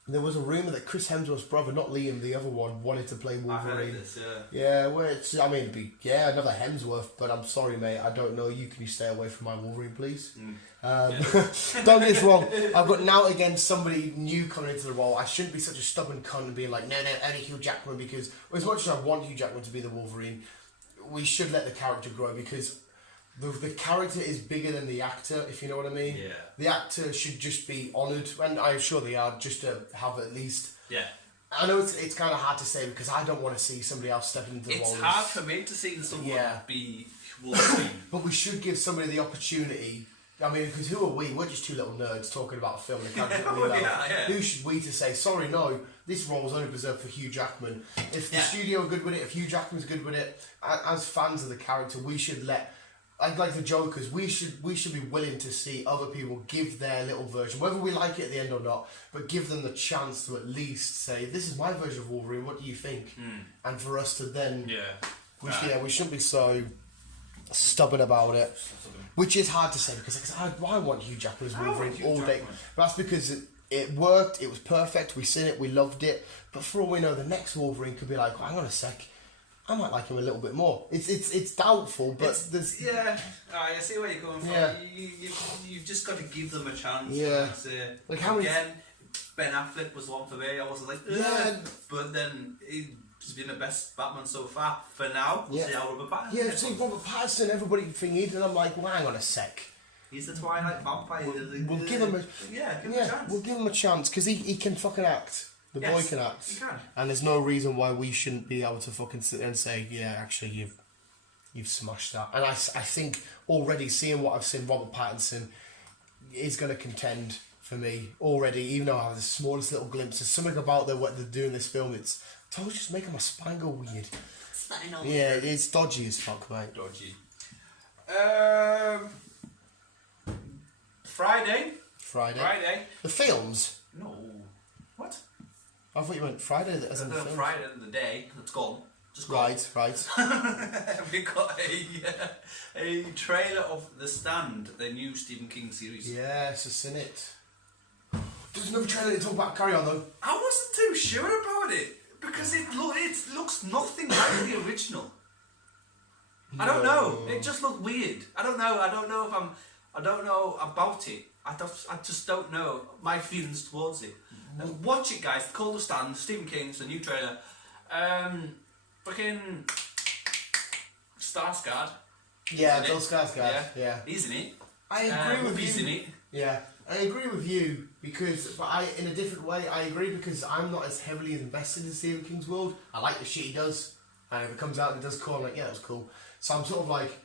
There was a rumor that Chris Hemsworth's brother, not Liam, the other one, wanted to play Wolverine. I heard this, yeah, which I mean, it'd be another Hemsworth, but I'm sorry, mate. I don't know you. Can you stay away from my Wolverine, please? Don't get us wrong. I've got now again somebody new coming into the role. I shouldn't be such a stubborn cunt and being like, no, only Hugh Jackman, because as much as I want Hugh Jackman to be the Wolverine, we should let the character grow, because the character is bigger than the actor, if you know what I mean. Yeah. The actor should just be honoured, and I'm sure they are, just to have at least. Yeah. I know it's kind of hard to say because I don't want to see somebody else stepping into the role. It's hard for me to see someone be Wolverine. But we should give somebody the opportunity. I mean, because who are we? We're just two little nerds talking about a film and a character that we love. Who should we to say, sorry, no, this role was only reserved for Hugh Jackman. If the studio are good with it, if Hugh Jackman's good with it, as fans of the character, we should let... Like the Jokers, we should be willing to see other people give their little version, whether we like it at the end or not, but give them the chance to at least say, this is my version of Wolverine, what do you think? And for us to then... we shouldn't be so stubborn about it, which is hard to say, because I want Hugh Jackman as Wolverine all day. But that's because it worked, it was perfect, we seen it, we loved it, but for all we know, the next Wolverine could be like, hang on a sec, I might like him a little bit more. It's doubtful, but there's... Yeah, I see where you're coming from. Yeah. You've just got to give them a chance. Yeah. Like how many... Again, Ben Affleck was one for me. I was like, but then he's been the best Batman so far. For now, we'll see how Robert Pattinson... Yeah, see Robert Pattinson, everybody thingied, and I'm like, well, hang on a sec. He's the Twilight vampire. We'll give him a... give him a chance. We'll give him a chance, because he can fucking act. The boy can act. He can. And there's no reason why we shouldn't be able to fucking sit there and say, yeah, actually, you've smashed that. And I think already seeing what I've seen, Robert Pattinson is going to contend for me already, even though I have the smallest little glimpse. There's something about what they're doing in this film. It's totally just making my spine go weird. Yeah, it's dodgy as fuck, mate. Dodgy. Friday. The films? No. What? I thought you meant Friday as in the film. Friday the day that's gone. Just gone. Right. We got a trailer of The Stand, the new Stephen King series. Yes, I've seen it. There's another trailer to talk about. Carry on though. I wasn't too sure about it, Because it looks nothing like the original. I don't know. It just looked weird. I don't know about it. I just don't know my feelings towards it. Watch it, guys. Call the Stand. Stephen King's the new trailer. Fucking Skarsgård. Yeah, Bill Skarsgård. Yeah. He's in it. I agree with He's you. in it. Yeah, I agree with you because, in a different way, I agree because I'm not as heavily invested in Stephen King's world. I like the shit he does, and if it comes out and it does cool, I'm like, yeah, that's cool. So I'm sort of like,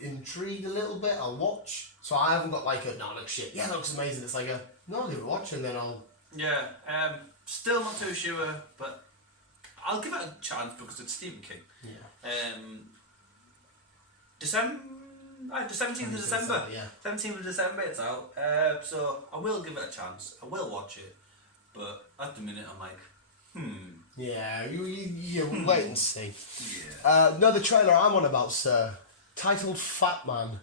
intrigued a little bit. I'll watch. So I haven't got like no, look shit. Yeah, that looks amazing. It's like no, I'll give it a watch and then I'll. Yeah, still not too sure, but I'll give it a chance because it's Stephen King. Yeah. The 17th of December. Yeah. 17th of December it's out. So I will give it a chance. I will watch it. But at the minute I'm like, Yeah, you wait and see. Yeah. Another trailer I'm on about, sir, titled Fat Man.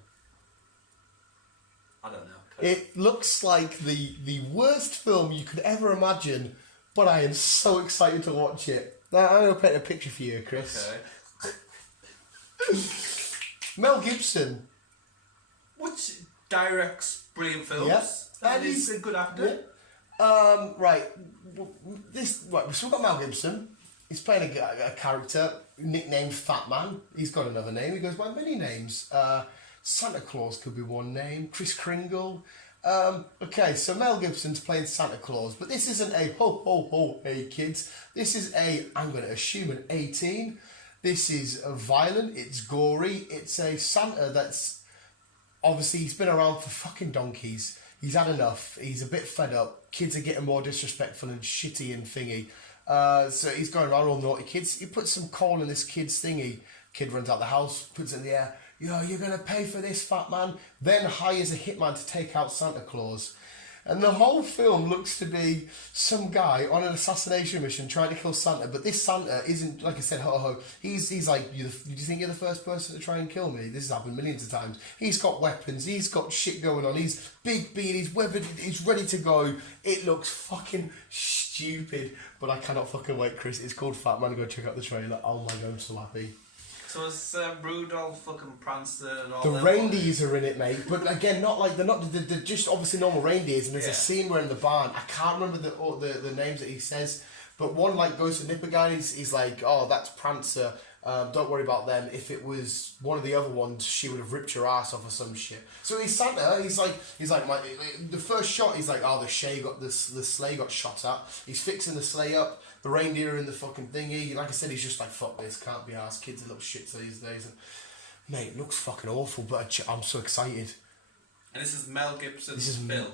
I don't know. It looks like the worst film you could ever imagine, but I am so excited to watch it. Now, I'm going to paint a picture for you, Chris. Okay. Mel Gibson. Which directs brilliant films. Yeah. And he's a good actor. Yeah. Right. We've still got Mel Gibson. He's playing a character nicknamed Fat Man. He's got another name. He goes by many names. Santa Claus could be one name. Kris Kringle. Okay, so Mel Gibson's playing Santa Claus, but this isn't a ho ho ho hey kids. This is I'm going to assume an 18. This is violent. It's gory. It's a Santa that's obviously he's been around for fucking donkeys. He's had enough. He's a bit fed up. Kids are getting more disrespectful and shitty and thingy. So he's going around all naughty kids. He puts some coal in this kid's thingy. Kid runs out the house, puts it in the air. Yo, you're going to pay for this, fat man. Then hires a hitman to take out Santa Claus. And the whole film looks to be some guy on an assassination mission trying to kill Santa. But this Santa isn't, like I said, ho-ho. He's like, do you think you're the first person to try and kill me? This has happened millions of times. He's got weapons. He's got shit going on. He's big beard. He's weathered. He's ready to go. It looks fucking stupid. But I cannot fucking wait, Chris. It's called Fat Man. Go check out the trailer. Oh my God, I'm so happy. So it's Rudolph, fucking Prancer and all the that. The reindeers are in it, mate. But again, they're just obviously normal reindeers. And there's a scene where in the barn, I can't remember the names that he says, but one like goes to nipper guy. He's like, oh, that's Prancer. Don't worry about them. If it was one of the other ones, she would have ripped your ass off or some shit. So he's Santa. He's like, the first shot. He's like, oh, the sleigh got shot at. He's fixing the sleigh up. The reindeer are in the fucking thingy. Like I said, he's just like, fuck this, can't be arsed. Kids are little shits these days. And, mate, it looks fucking awful, but I'm so excited. And this is Mel Gibson's film.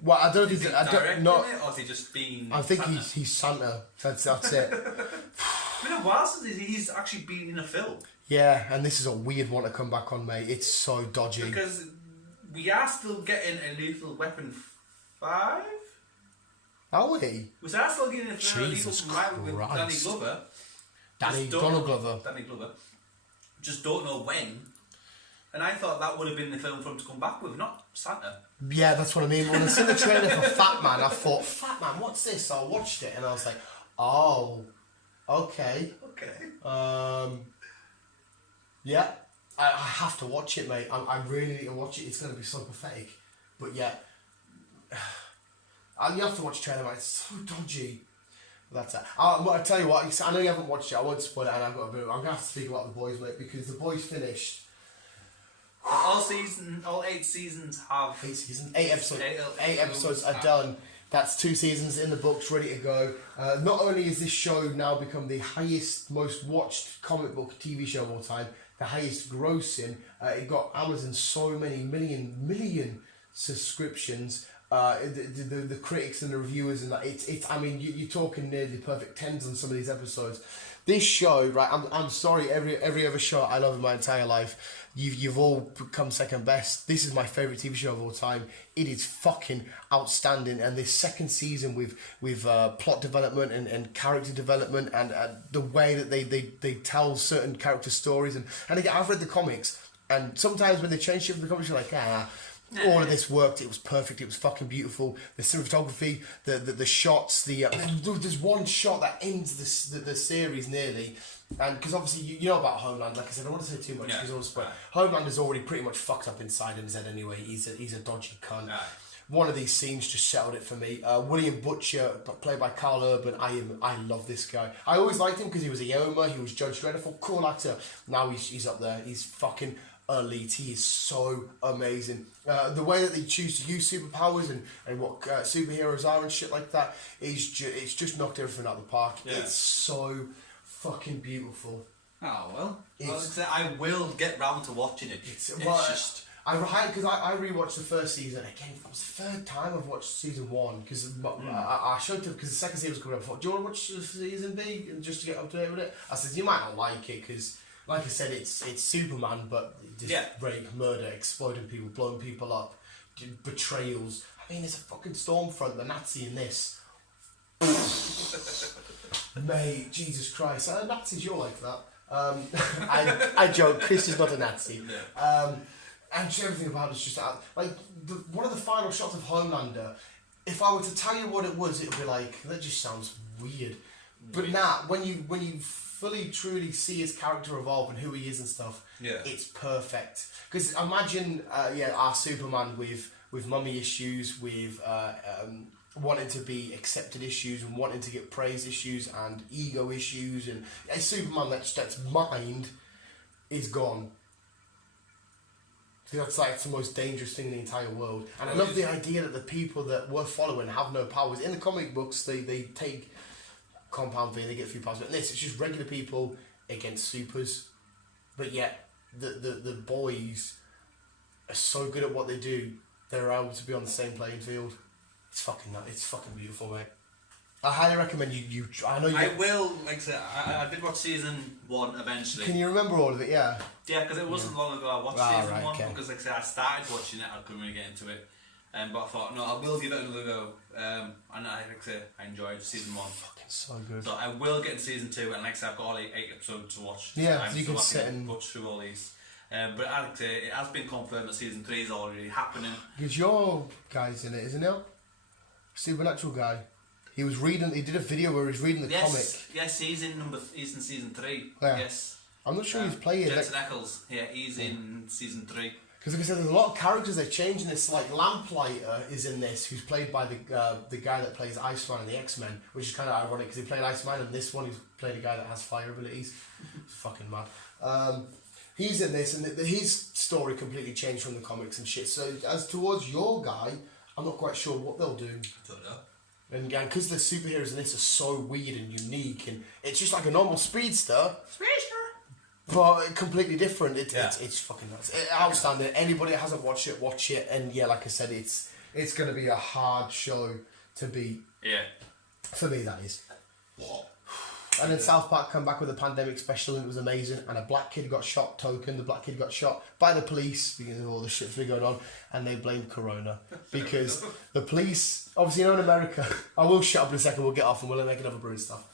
Well, I don't think think I don't know. Or is he just being? I think Santa? he's Santa. That's it. It's been a while since he's actually been in a film. Yeah, and this is a weird one to come back on, mate. It's so dodgy. Because we are still getting a Lethal Weapon 5. Are we? Was I still getting a Jesus Lethal Weapon with Danny Glover? Donald Glover. Danny Glover. Just don't know when. And I thought that would have been the film for him to come back with, not Santa. Yeah, that's what I mean. When I seen the trailer for Fat Man, I thought, Fat Man, what's this? So I watched it and I was like, oh, okay. Okay. Yeah, I have to watch it, mate. I really need to watch it. It's going to be so pathetic. But yeah, and you have to watch the trailer, mate. It's so dodgy. That's it. I tell you what, I know you haven't watched it. I won't spoil it, and I'm going to have to speak about The Boys, mate, because The Boys finished. All 8 seasons have... 8 seasons? 8 episodes. 8 episodes are done. That's 2 seasons in the books, ready to go. Not only is this show now become the highest, most watched comic book TV show of all time, the highest grossing, it got Amazon so many million subscriptions. The critics and the reviewers and that, it's I mean, you're talking nearly perfect tens on some of these episodes. This show, right, I'm sorry, every other show I love in my entire life, you've all become second best. This is my favourite TV show of all time. It is fucking outstanding, and this second season with plot development and character development and the way that they tell certain character stories, and again, I've read the comics, and sometimes when they change shit for the comics, you're like, all of this worked. It was perfect. It was fucking beautiful. The cinematography, the shots. There's one shot that ends the series nearly, and because obviously you know about Homeland. Like I said, I don't want to say too much because I want to spoil. Homeland is already pretty much fucked up inside his head anyway. He's a dodgy cunt. One of these scenes just settled it for me. William Butcher, played by Carl Urban. I love this guy. I always liked him because he was a Yoma. He was Judge Dredd. Cool actor. Now he's up there. He's fucking elite. He is so amazing. The way that they choose to use superpowers and what superheroes are and shit like that is it's just knocked everything out of the park. Yeah. It's so fucking beautiful. Oh well. I will get round to watching it. It's just. Because I rewatched the first season again. It was the third time I've watched season 1 because I showed it because the second season was coming up. I thought, do you want to watch season B and just to get up to date with it? I said you might not like it because, like I said, it's Superman, but just rape, murder, exploding people, blowing people up, betrayals. I mean, there's a fucking Stormfront, the Nazi in this. Mate, Jesus Christ, Nazis, you're like that. I joke. Chris is not a Nazi. And everything about it's just like one of the final shots of Homelander. If I were to tell you what it was, it would be like that. Just sounds weird. But when you fully truly see his character evolve and who he is and stuff, it's perfect. Because imagine, our Superman with mummy issues, with wanting to be accepted issues and wanting to get praise issues and ego issues, and a Superman that's mind is gone. That's like the most dangerous thing in the entire world. And I love the idea that the people that we're following have no powers. In the comic books, they take Compound V, they get a few powers. But in this, it's just regular people against supers. But yet, the boys are so good at what they do, they're able to be on the same playing field. It's fucking beautiful, mate. I highly recommend you. I know you. I will. Like I said, I did watch season 1 eventually. Can you remember all of it? Yeah. Yeah, because it wasn't long ago I watched season 1 because, like I said, I started watching it. I couldn't really get into it, but I thought, no, I will give it another go. And I enjoyed season 1. Fucking so good. So I will get into season 2, and like I said, I've got all 8 episodes to watch. Yeah, so you can sit and watch through all these. But like I say, it has been confirmed that season 3 is already happening. Because your guy's in it, isn't he? Supernatural guy. He was reading. He did a video where he's reading the comic. Yes, he's in season 3. Yeah. Yes. I'm not sure he's playing. Jensen Ackles. Yeah, he's in season 3. Because like I said, there's a lot of characters they've changed in this. Like Lamplighter is in this, who's played by the guy that plays Iceman in the X-Men, which is kind of ironic because he played Iceman, and this one he's played a guy that has fire abilities. It's fucking mad. He's in this, and his story completely changed from the comics and shit. So as towards your guy, I'm not quite sure what they'll do. I don't know. And again, because the superheroes in this are so weird and unique, and it's just like a normal speedster, but completely different. It's fucking nuts. Outstanding. Anybody that hasn't watched it, watch it. And yeah, like I said, it's going to be a hard show to beat. Yeah. For me, that is. And then South Park come back with a pandemic special, and it was amazing. And a black kid got shot. Token, the black kid got shot by the police because of all the shit's been going on, and they blamed Corona because the police, obviously, in America. I will shut up in a second. We'll get off and we'll make another brew and stuff.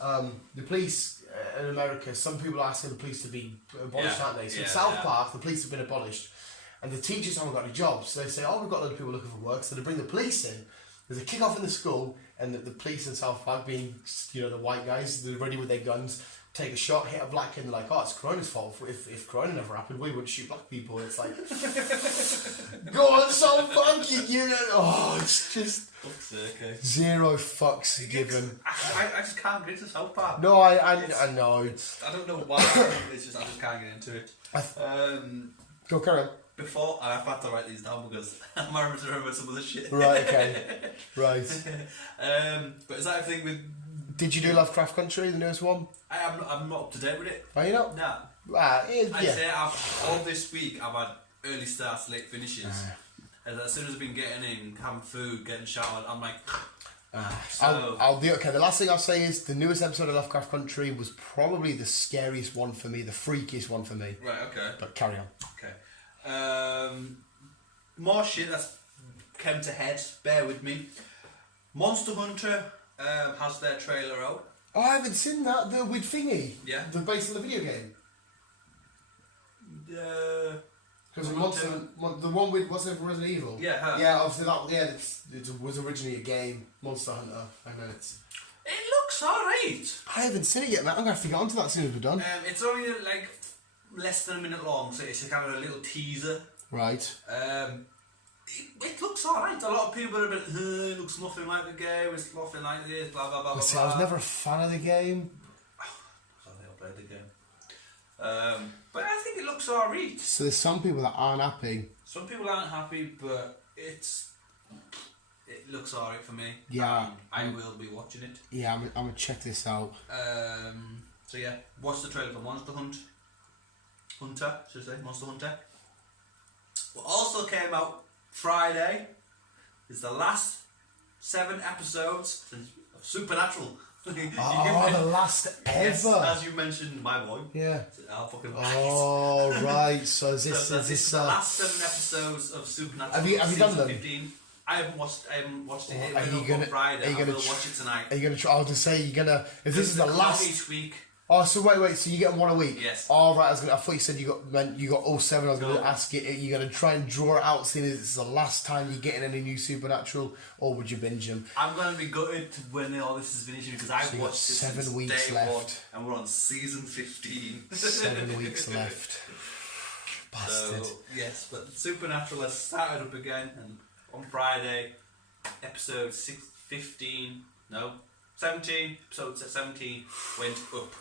The police in America, some people are asking the police to be abolished, aren't they? So in South Park, the police have been abolished, and the teachers haven't got any jobs. So they say, "Oh, we've got a lot of people looking for work." So they bring the police in. There's a kick-off in the school, and the police in South Park, being the white guys, they're ready with their guns, take a shot, hit a black kid, and they're like, "Oh, it's Corona's fault. If Corona never happened, we wouldn't shoot black people." And it's like, go on, so funky, it's just zero fucks given. I just can't get into South Park. No, I know. I don't know why. It's just I just can't get into it. Go carry on. Before, I've had to write these down because I might remember some of the shit. Right, okay. Right. But is that a thing with... Did you do Lovecraft Country, the newest one? I'm not up to date with it. Are you not? Nah. I'd say all this week I've had early starts, late finishes. And as soon as I've been getting in, having food, getting showered, I'm like... I'll do okay. The last thing I'll say is the newest episode of Lovecraft Country was probably the scariest one for me, the freakiest one for me. Right, okay. But carry on. Okay. More shit that's come to head, bear with me. Monster Hunter has their trailer out. Oh, I haven't seen that, the with thingy. Yeah. The based on the video game. Because the one with what's it, Resident Evil? Yeah, her. Yeah, obviously it was originally a game, Monster Hunter, and then it's. It looks alright. I haven't seen it yet, man. I'm gonna have to get onto that as soon as we're done. It's only like less than a minute long, so it's kind of a little teaser. Right. It looks alright. A lot of people are a bit, it looks nothing like the game, it's nothing like this, blah blah blah blah. See, I was never a fan of the game. I don't think I played the game. But I think it looks alright. So there's some people that aren't happy. Some people aren't happy, but it looks alright for me. Yeah. I will be watching it. Yeah, I'm gonna check this out. So yeah, watch the trailer for Monster Hunter, should I say, Monster Hunter. What also came out Friday is the last 7 episodes of Supernatural. Oh, the last ever. Yes, as you mentioned, my boy. Yeah. Fucking oh, right. So is this is the last 7 episodes of Supernatural. Have you done them? 15. I haven't watched it. Are you gonna? Friday. Are you gonna I will watch it tonight. Are you gonna try? I was gonna say you're gonna. If this is the last each week. Oh, so wait. So you get one a week? Yes. Oh, right. I thought you said you got all 7. I was going to ask you. Are you going to try and draw it out, seeing as it's the last time you're getting any new Supernatural, or would you binge them? I'm going to be gutted when all this is finished because I've watched it 7 weeks day left, 1, and we're on season 15. 7 weeks left. Bastard. So, yes, but Supernatural has started up again, and on Friday, episode 17, episode 17 went up.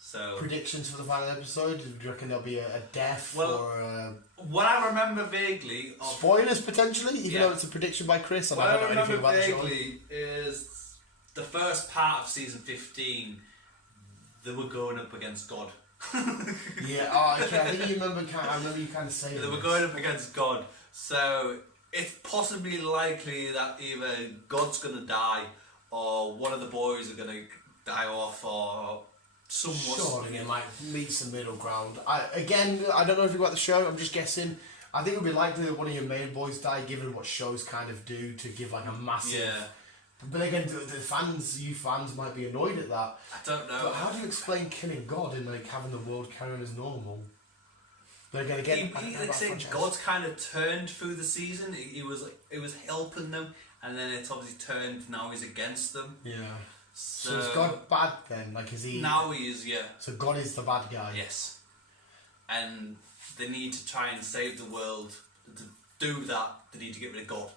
So predictions for the final episode? Do you reckon there'll be a death or what I remember vaguely of spoilers potentially, even though it's a prediction by Chris and what I don't know anything about the show. vaguely is the first part of season 15 they were going up against God. Yeah, oh, okay, I think I remember you kind of saying they were this. going up against God. So it's possibly likely that either God's gonna die or one of the boys are gonna die off or somewhat. Sure, again, like meets the middle ground. I don't know anything about the show. I'm just guessing. I think it would be likely that one of your main boys die, given what shows kind of do to give like a massive. Yeah. But again, you fans might be annoyed at that. I don't know. But how do you explain killing God and like having the world carry on as normal? But again, like saying God's kind of turned through the season. It was helping them, and then it's obviously turned. Now he's against them. Yeah. So is God bad then? Like, is he? Now he is, yeah. So God is the bad guy. Yes. And they need to try and save the world. To do that, they need to get rid of God.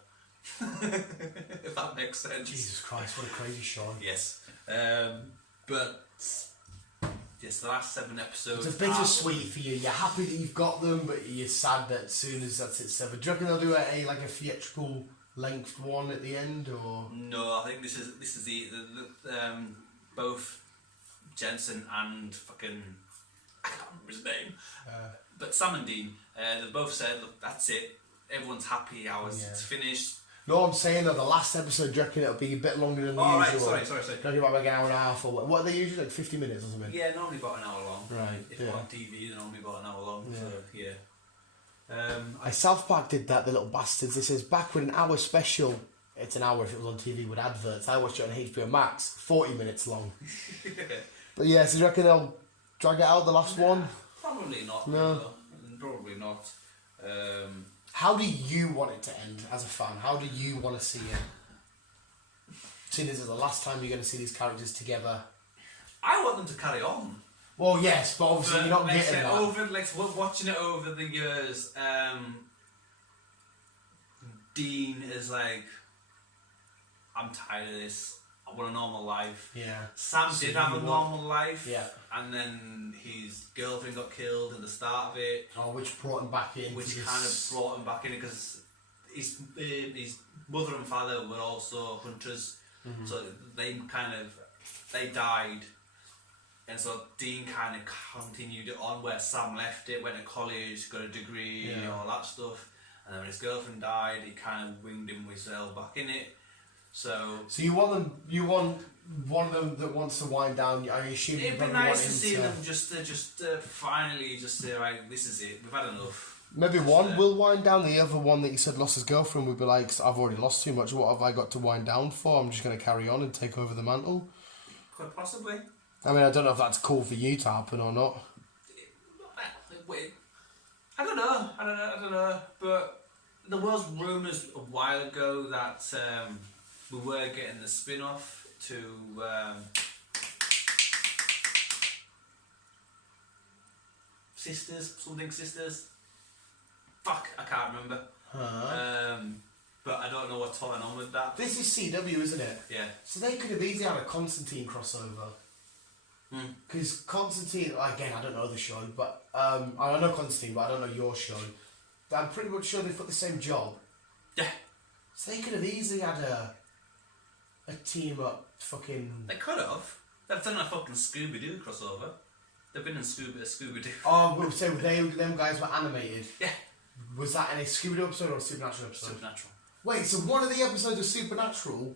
If that makes sense. Jesus Christ, what a crazy show. Yes. But yes, the last 7 episodes. It's a bittersweet for you. You're happy that you've got them, but you're sad that as soon as that's it 7. Do you reckon they'll do a theatrical length one at the end, or? No, I think this is the both Jensen and fucking I can't remember his name, but Sam and Dean, they both said, look, that's it. Everyone's happy. It's finished. No, I'm saying that the last episode, do you reckon it'll be a bit longer than usual? Right, sorry. Talking about like an hour and a half, or what are they usually, like 50 minutes or something? Yeah, normally about an hour long. Right. If on TV, they're normally about an hour long. Yeah. So yeah. South Park did that, the little bastards. This is back with an hour special. It's an hour if it was on TV with adverts. I watched it on HBO Max, 40 minutes long. But yeah, so do you reckon they'll drag it out, the last one? Probably not. No. Probably not. How do you want it to end as a fan? How do you want to see it? Seeing as it's the last time you're going to see these characters together. I want them to carry on. Well, yes, but obviously you're not getting that. Watching it over the years, Dean is like, I'm tired of this. I want a normal life. Yeah. Sam did have a normal life. Yeah. And then his girlfriend got killed at the start of it. Oh, which brought him back in. Which kind of brought him back in because his mother and father were also hunters. Mm-hmm. So they died. And so Dean kind of continued it on where Sam left it, went to college, got a degree, all that stuff. And then when his girlfriend died, he kind of winged himself back in it. So you want one of them that wants to wind down. I assume it'd be nice to see them just finally just say, right, this is it. We've had enough. Maybe one will wind down. The other one that you said lost his girlfriend would be like, I've already lost too much. What have I got to wind down for? I'm just going to carry on and take over the mantle. Quite possibly. I mean, I don't know if that's cool for you to happen or not. I don't know. But there was rumours a while ago that we were getting the spin-off to Sisters. Fuck, I can't remember. But I don't know what's going on with that. This is CW, isn't it? Yeah. So they could have easily had a Constantine crossover. Because Constantine, again, I don't know the show, but I know Constantine, but I don't know your show. I'm pretty much sure they've got the same job. Yeah. So they could have easily had a team up fucking. They could have. They've done a fucking Scooby-Doo crossover. They've been in Scooby-Doo. Oh, we'll say them guys were animated. Yeah. Was that in a Scooby-Doo episode or a Supernatural episode? Supernatural. Wait, so one of the episodes of Supernatural,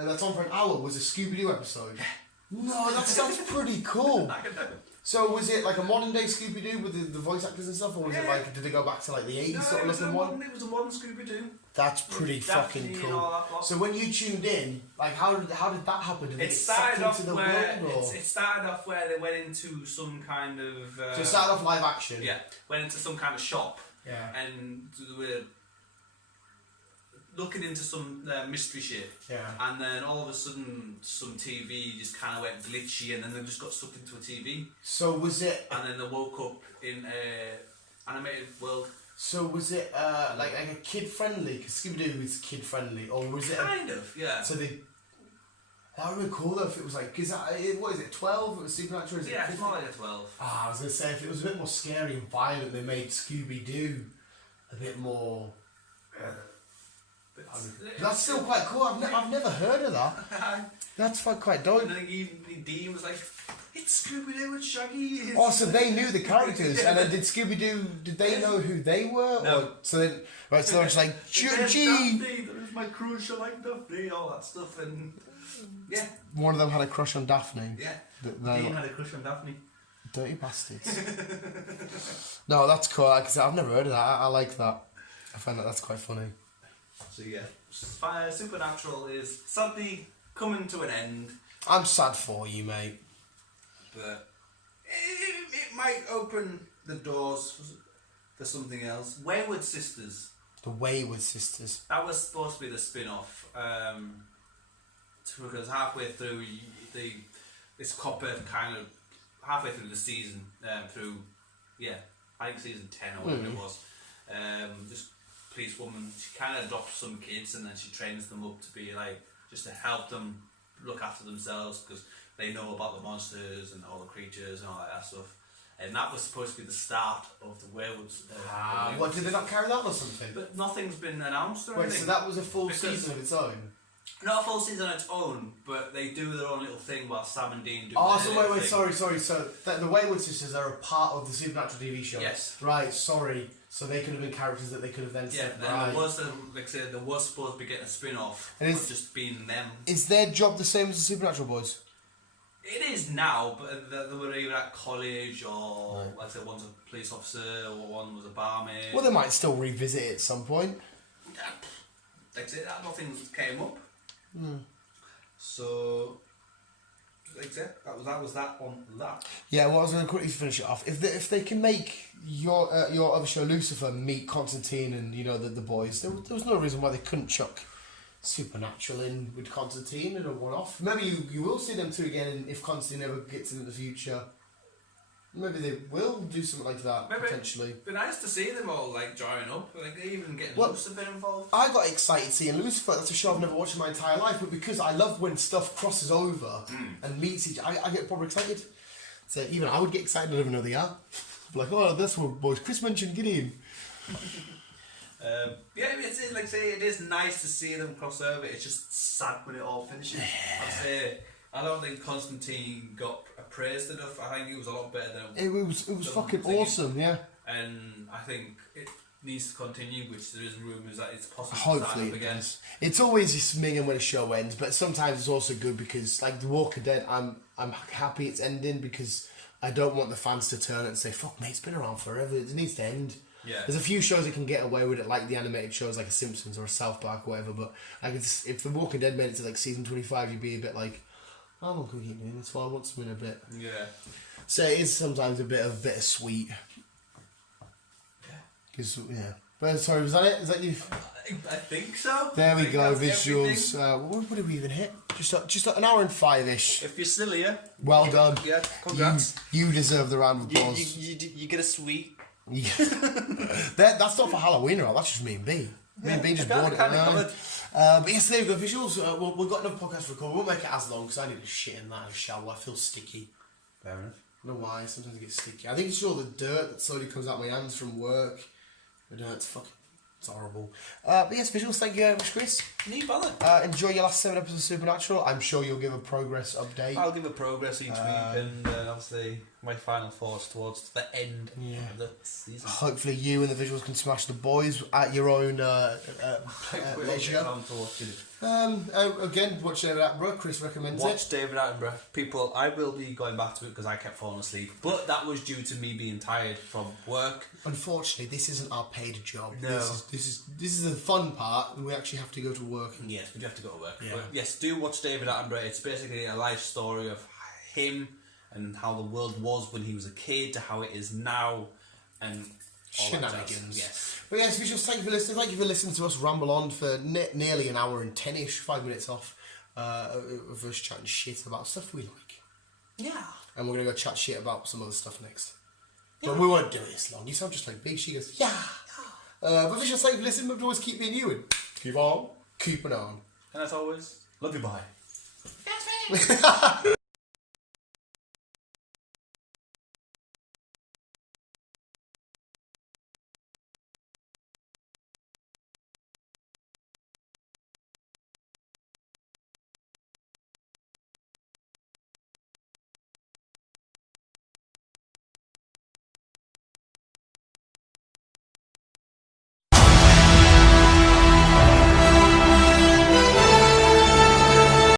that's on for an hour, was a Scooby-Doo episode? Yeah. No, that's pretty cool. I don't know. So was it like a modern day Scooby-Doo with the voice actors and stuff, or was it like, did they go back to like the 80s sort of looking one? It was a modern Scooby-Doo. That's pretty fucking cool. So when you tuned in, like how did that happen? Did It started off where they went into some kind of. So it started off live action. Yeah, went into some kind of shop. Yeah. And they were looking into some mystery shit. Yeah. And then all of a sudden, some TV just kind of went glitchy, and then they just got stuck into a TV. So was it? And then they woke up in a animated world. So was it like a kid friendly? Because Scooby-Doo is kid friendly, or was it? Kind of, yeah. So they. That would be cool though if it was like, because what is it, 12? It was Supernatural, is it? Yeah, it's more like a 12. I was going to say, if it was a bit more scary and violent, they made Scooby-Doo a bit more... That's still quite cool. I've never heard of that. That's quite dope. And then even Dean was like, it's Scooby-Doo and Shaggy. Oh, so they knew the characters, and then did Scooby-Doo, did they know who they were? No. Or, so then, right, so they were just like, Gee! There's my crush, I like Daphne, all that stuff, and yeah. One of them had a crush on Daphne. Yeah. Dean had a crush on Daphne. Dirty bastards. No, that's cool. I've never heard of that. I like that. I find that's quite funny. So yeah, Supernatural is sadly coming to an end. I'm sad for you, mate. But it might open the doors for something else. Wayward Sisters. The Wayward Sisters. That was supposed to be the spin-off. Because halfway through this copper kind of halfway through the season, I think season 10 or whatever it was. This police woman, she kind of adopts some kids and then she trains them up to be like just to help them look after themselves because they know about the monsters and all the creatures and all that stuff. And that was supposed to be the start of the werewolves. What, did they not carry that or something? But nothing's been announced or Wait, anything. so that was a full season of its own? Not a full season on its own, but they do their own little thing while Sam and Dean do Oh, their so little wait, thing. sorry. So the Wayward Sisters are a part of the Supernatural TV show? Yes. Right, sorry. So they could have been characters that they could have then said, right. There was, like I said, there was supposed to be getting a spin-off of just being them. Is their job the same as the Supernatural boys? It is now, but they were either at college or, like I said, one's a police officer or one was a barmaid. Well, they might still revisit it at some point. Like I said, nothing came up. So, like I said, that was that on that. Yeah, well, I was going to quickly finish it off. If they can make your other show Lucifer meet Constantine and the boys, there was no reason why they couldn't chuck Supernatural in with Constantine in a one-off. Maybe you will see them two again if Constantine ever gets in the future. Maybe they will do something like that, potentially. It'd be nice to see them all joining up, even getting Lucifer involved. I got excited seeing Lucifer. That's a show I've never watched in my entire life, but because I love when stuff crosses over and meets each other, I get proper excited. So even I would get excited, I don't even know they are. Like, oh, that's what boys Chris mentioned, get in. It's like I say, it is nice to see them cross over. It's just sad when it all finishes. I don't think Constantine got praised enough. I think it was a lot better than it was fucking awesome, yeah. And I think it needs to continue, which there is rumours that it's possible Hopefully to start up it again. does. It's always sminging when a show ends, but sometimes it's also good because, like The Walking Dead, I'm happy it's ending because I don't want the fans to turn it and say, "Fuck, mate, it's been around forever. It needs to end." Yeah. There's a few shows that can get away with it, like the animated shows, like a Simpsons or a South Park or whatever. But if The Walking Dead made it to season 25, you'd be a bit like, I'm not going to keep doing this. Well, I want something a bit. Yeah. So it is sometimes a bit of bittersweet. Yeah. But sorry, was that it? Is that you? I think so. There we go, That's visuals. What did we even hit? Just an hour and 5-ish. If you're still here, Well done. Yeah, congrats. You deserve the round of applause. You get a sweet. Yeah. That's not for Halloween, or that's just me and B. Me and B just bought it. But yes, there we go, visuals. We've got another podcast to record. We won't make it as long because I need to shit in that shower. I feel sticky. Fair enough. I don't know why. Sometimes I get sticky. I think it's all the dirt that slowly comes out my hands from work. The dirt's fucking. It's horrible. But yes, visuals, thank you very much, Chris. No bother. Enjoy your last 7 episodes of Supernatural. I'm sure you'll give a progress update. I'll give a progress each week, and obviously my final thoughts towards the end of the season. Hopefully you and the visuals can smash the boys at your own leisure. Again, watch David Attenborough. Chris recommends Watch David Attenborough. People, I will be going back to it because I kept falling asleep. But that was due to me being tired from work. Unfortunately, this isn't our paid job. No. This is the fun part, and we actually have to go to work. Yes, we do have to go to work. Yeah. But yes, do watch David Attenborough. It's basically a life story of him and how the world was when he was a kid to how it is now, and all shenanigans. Yes. But yes, visuals, thank you for listening. Thank you for listening to us ramble on for nearly an hour and 10-ish, 5 minutes off of us chatting shit about stuff we like. Yeah. And we're going to go chat shit about some other stuff next. Yeah. But we won't do it this long. You sound just like Big. She goes, yeah. But visuals, thank you for listening. But always keep being you and keep on keeping on. And as always, love you, bye. Yes,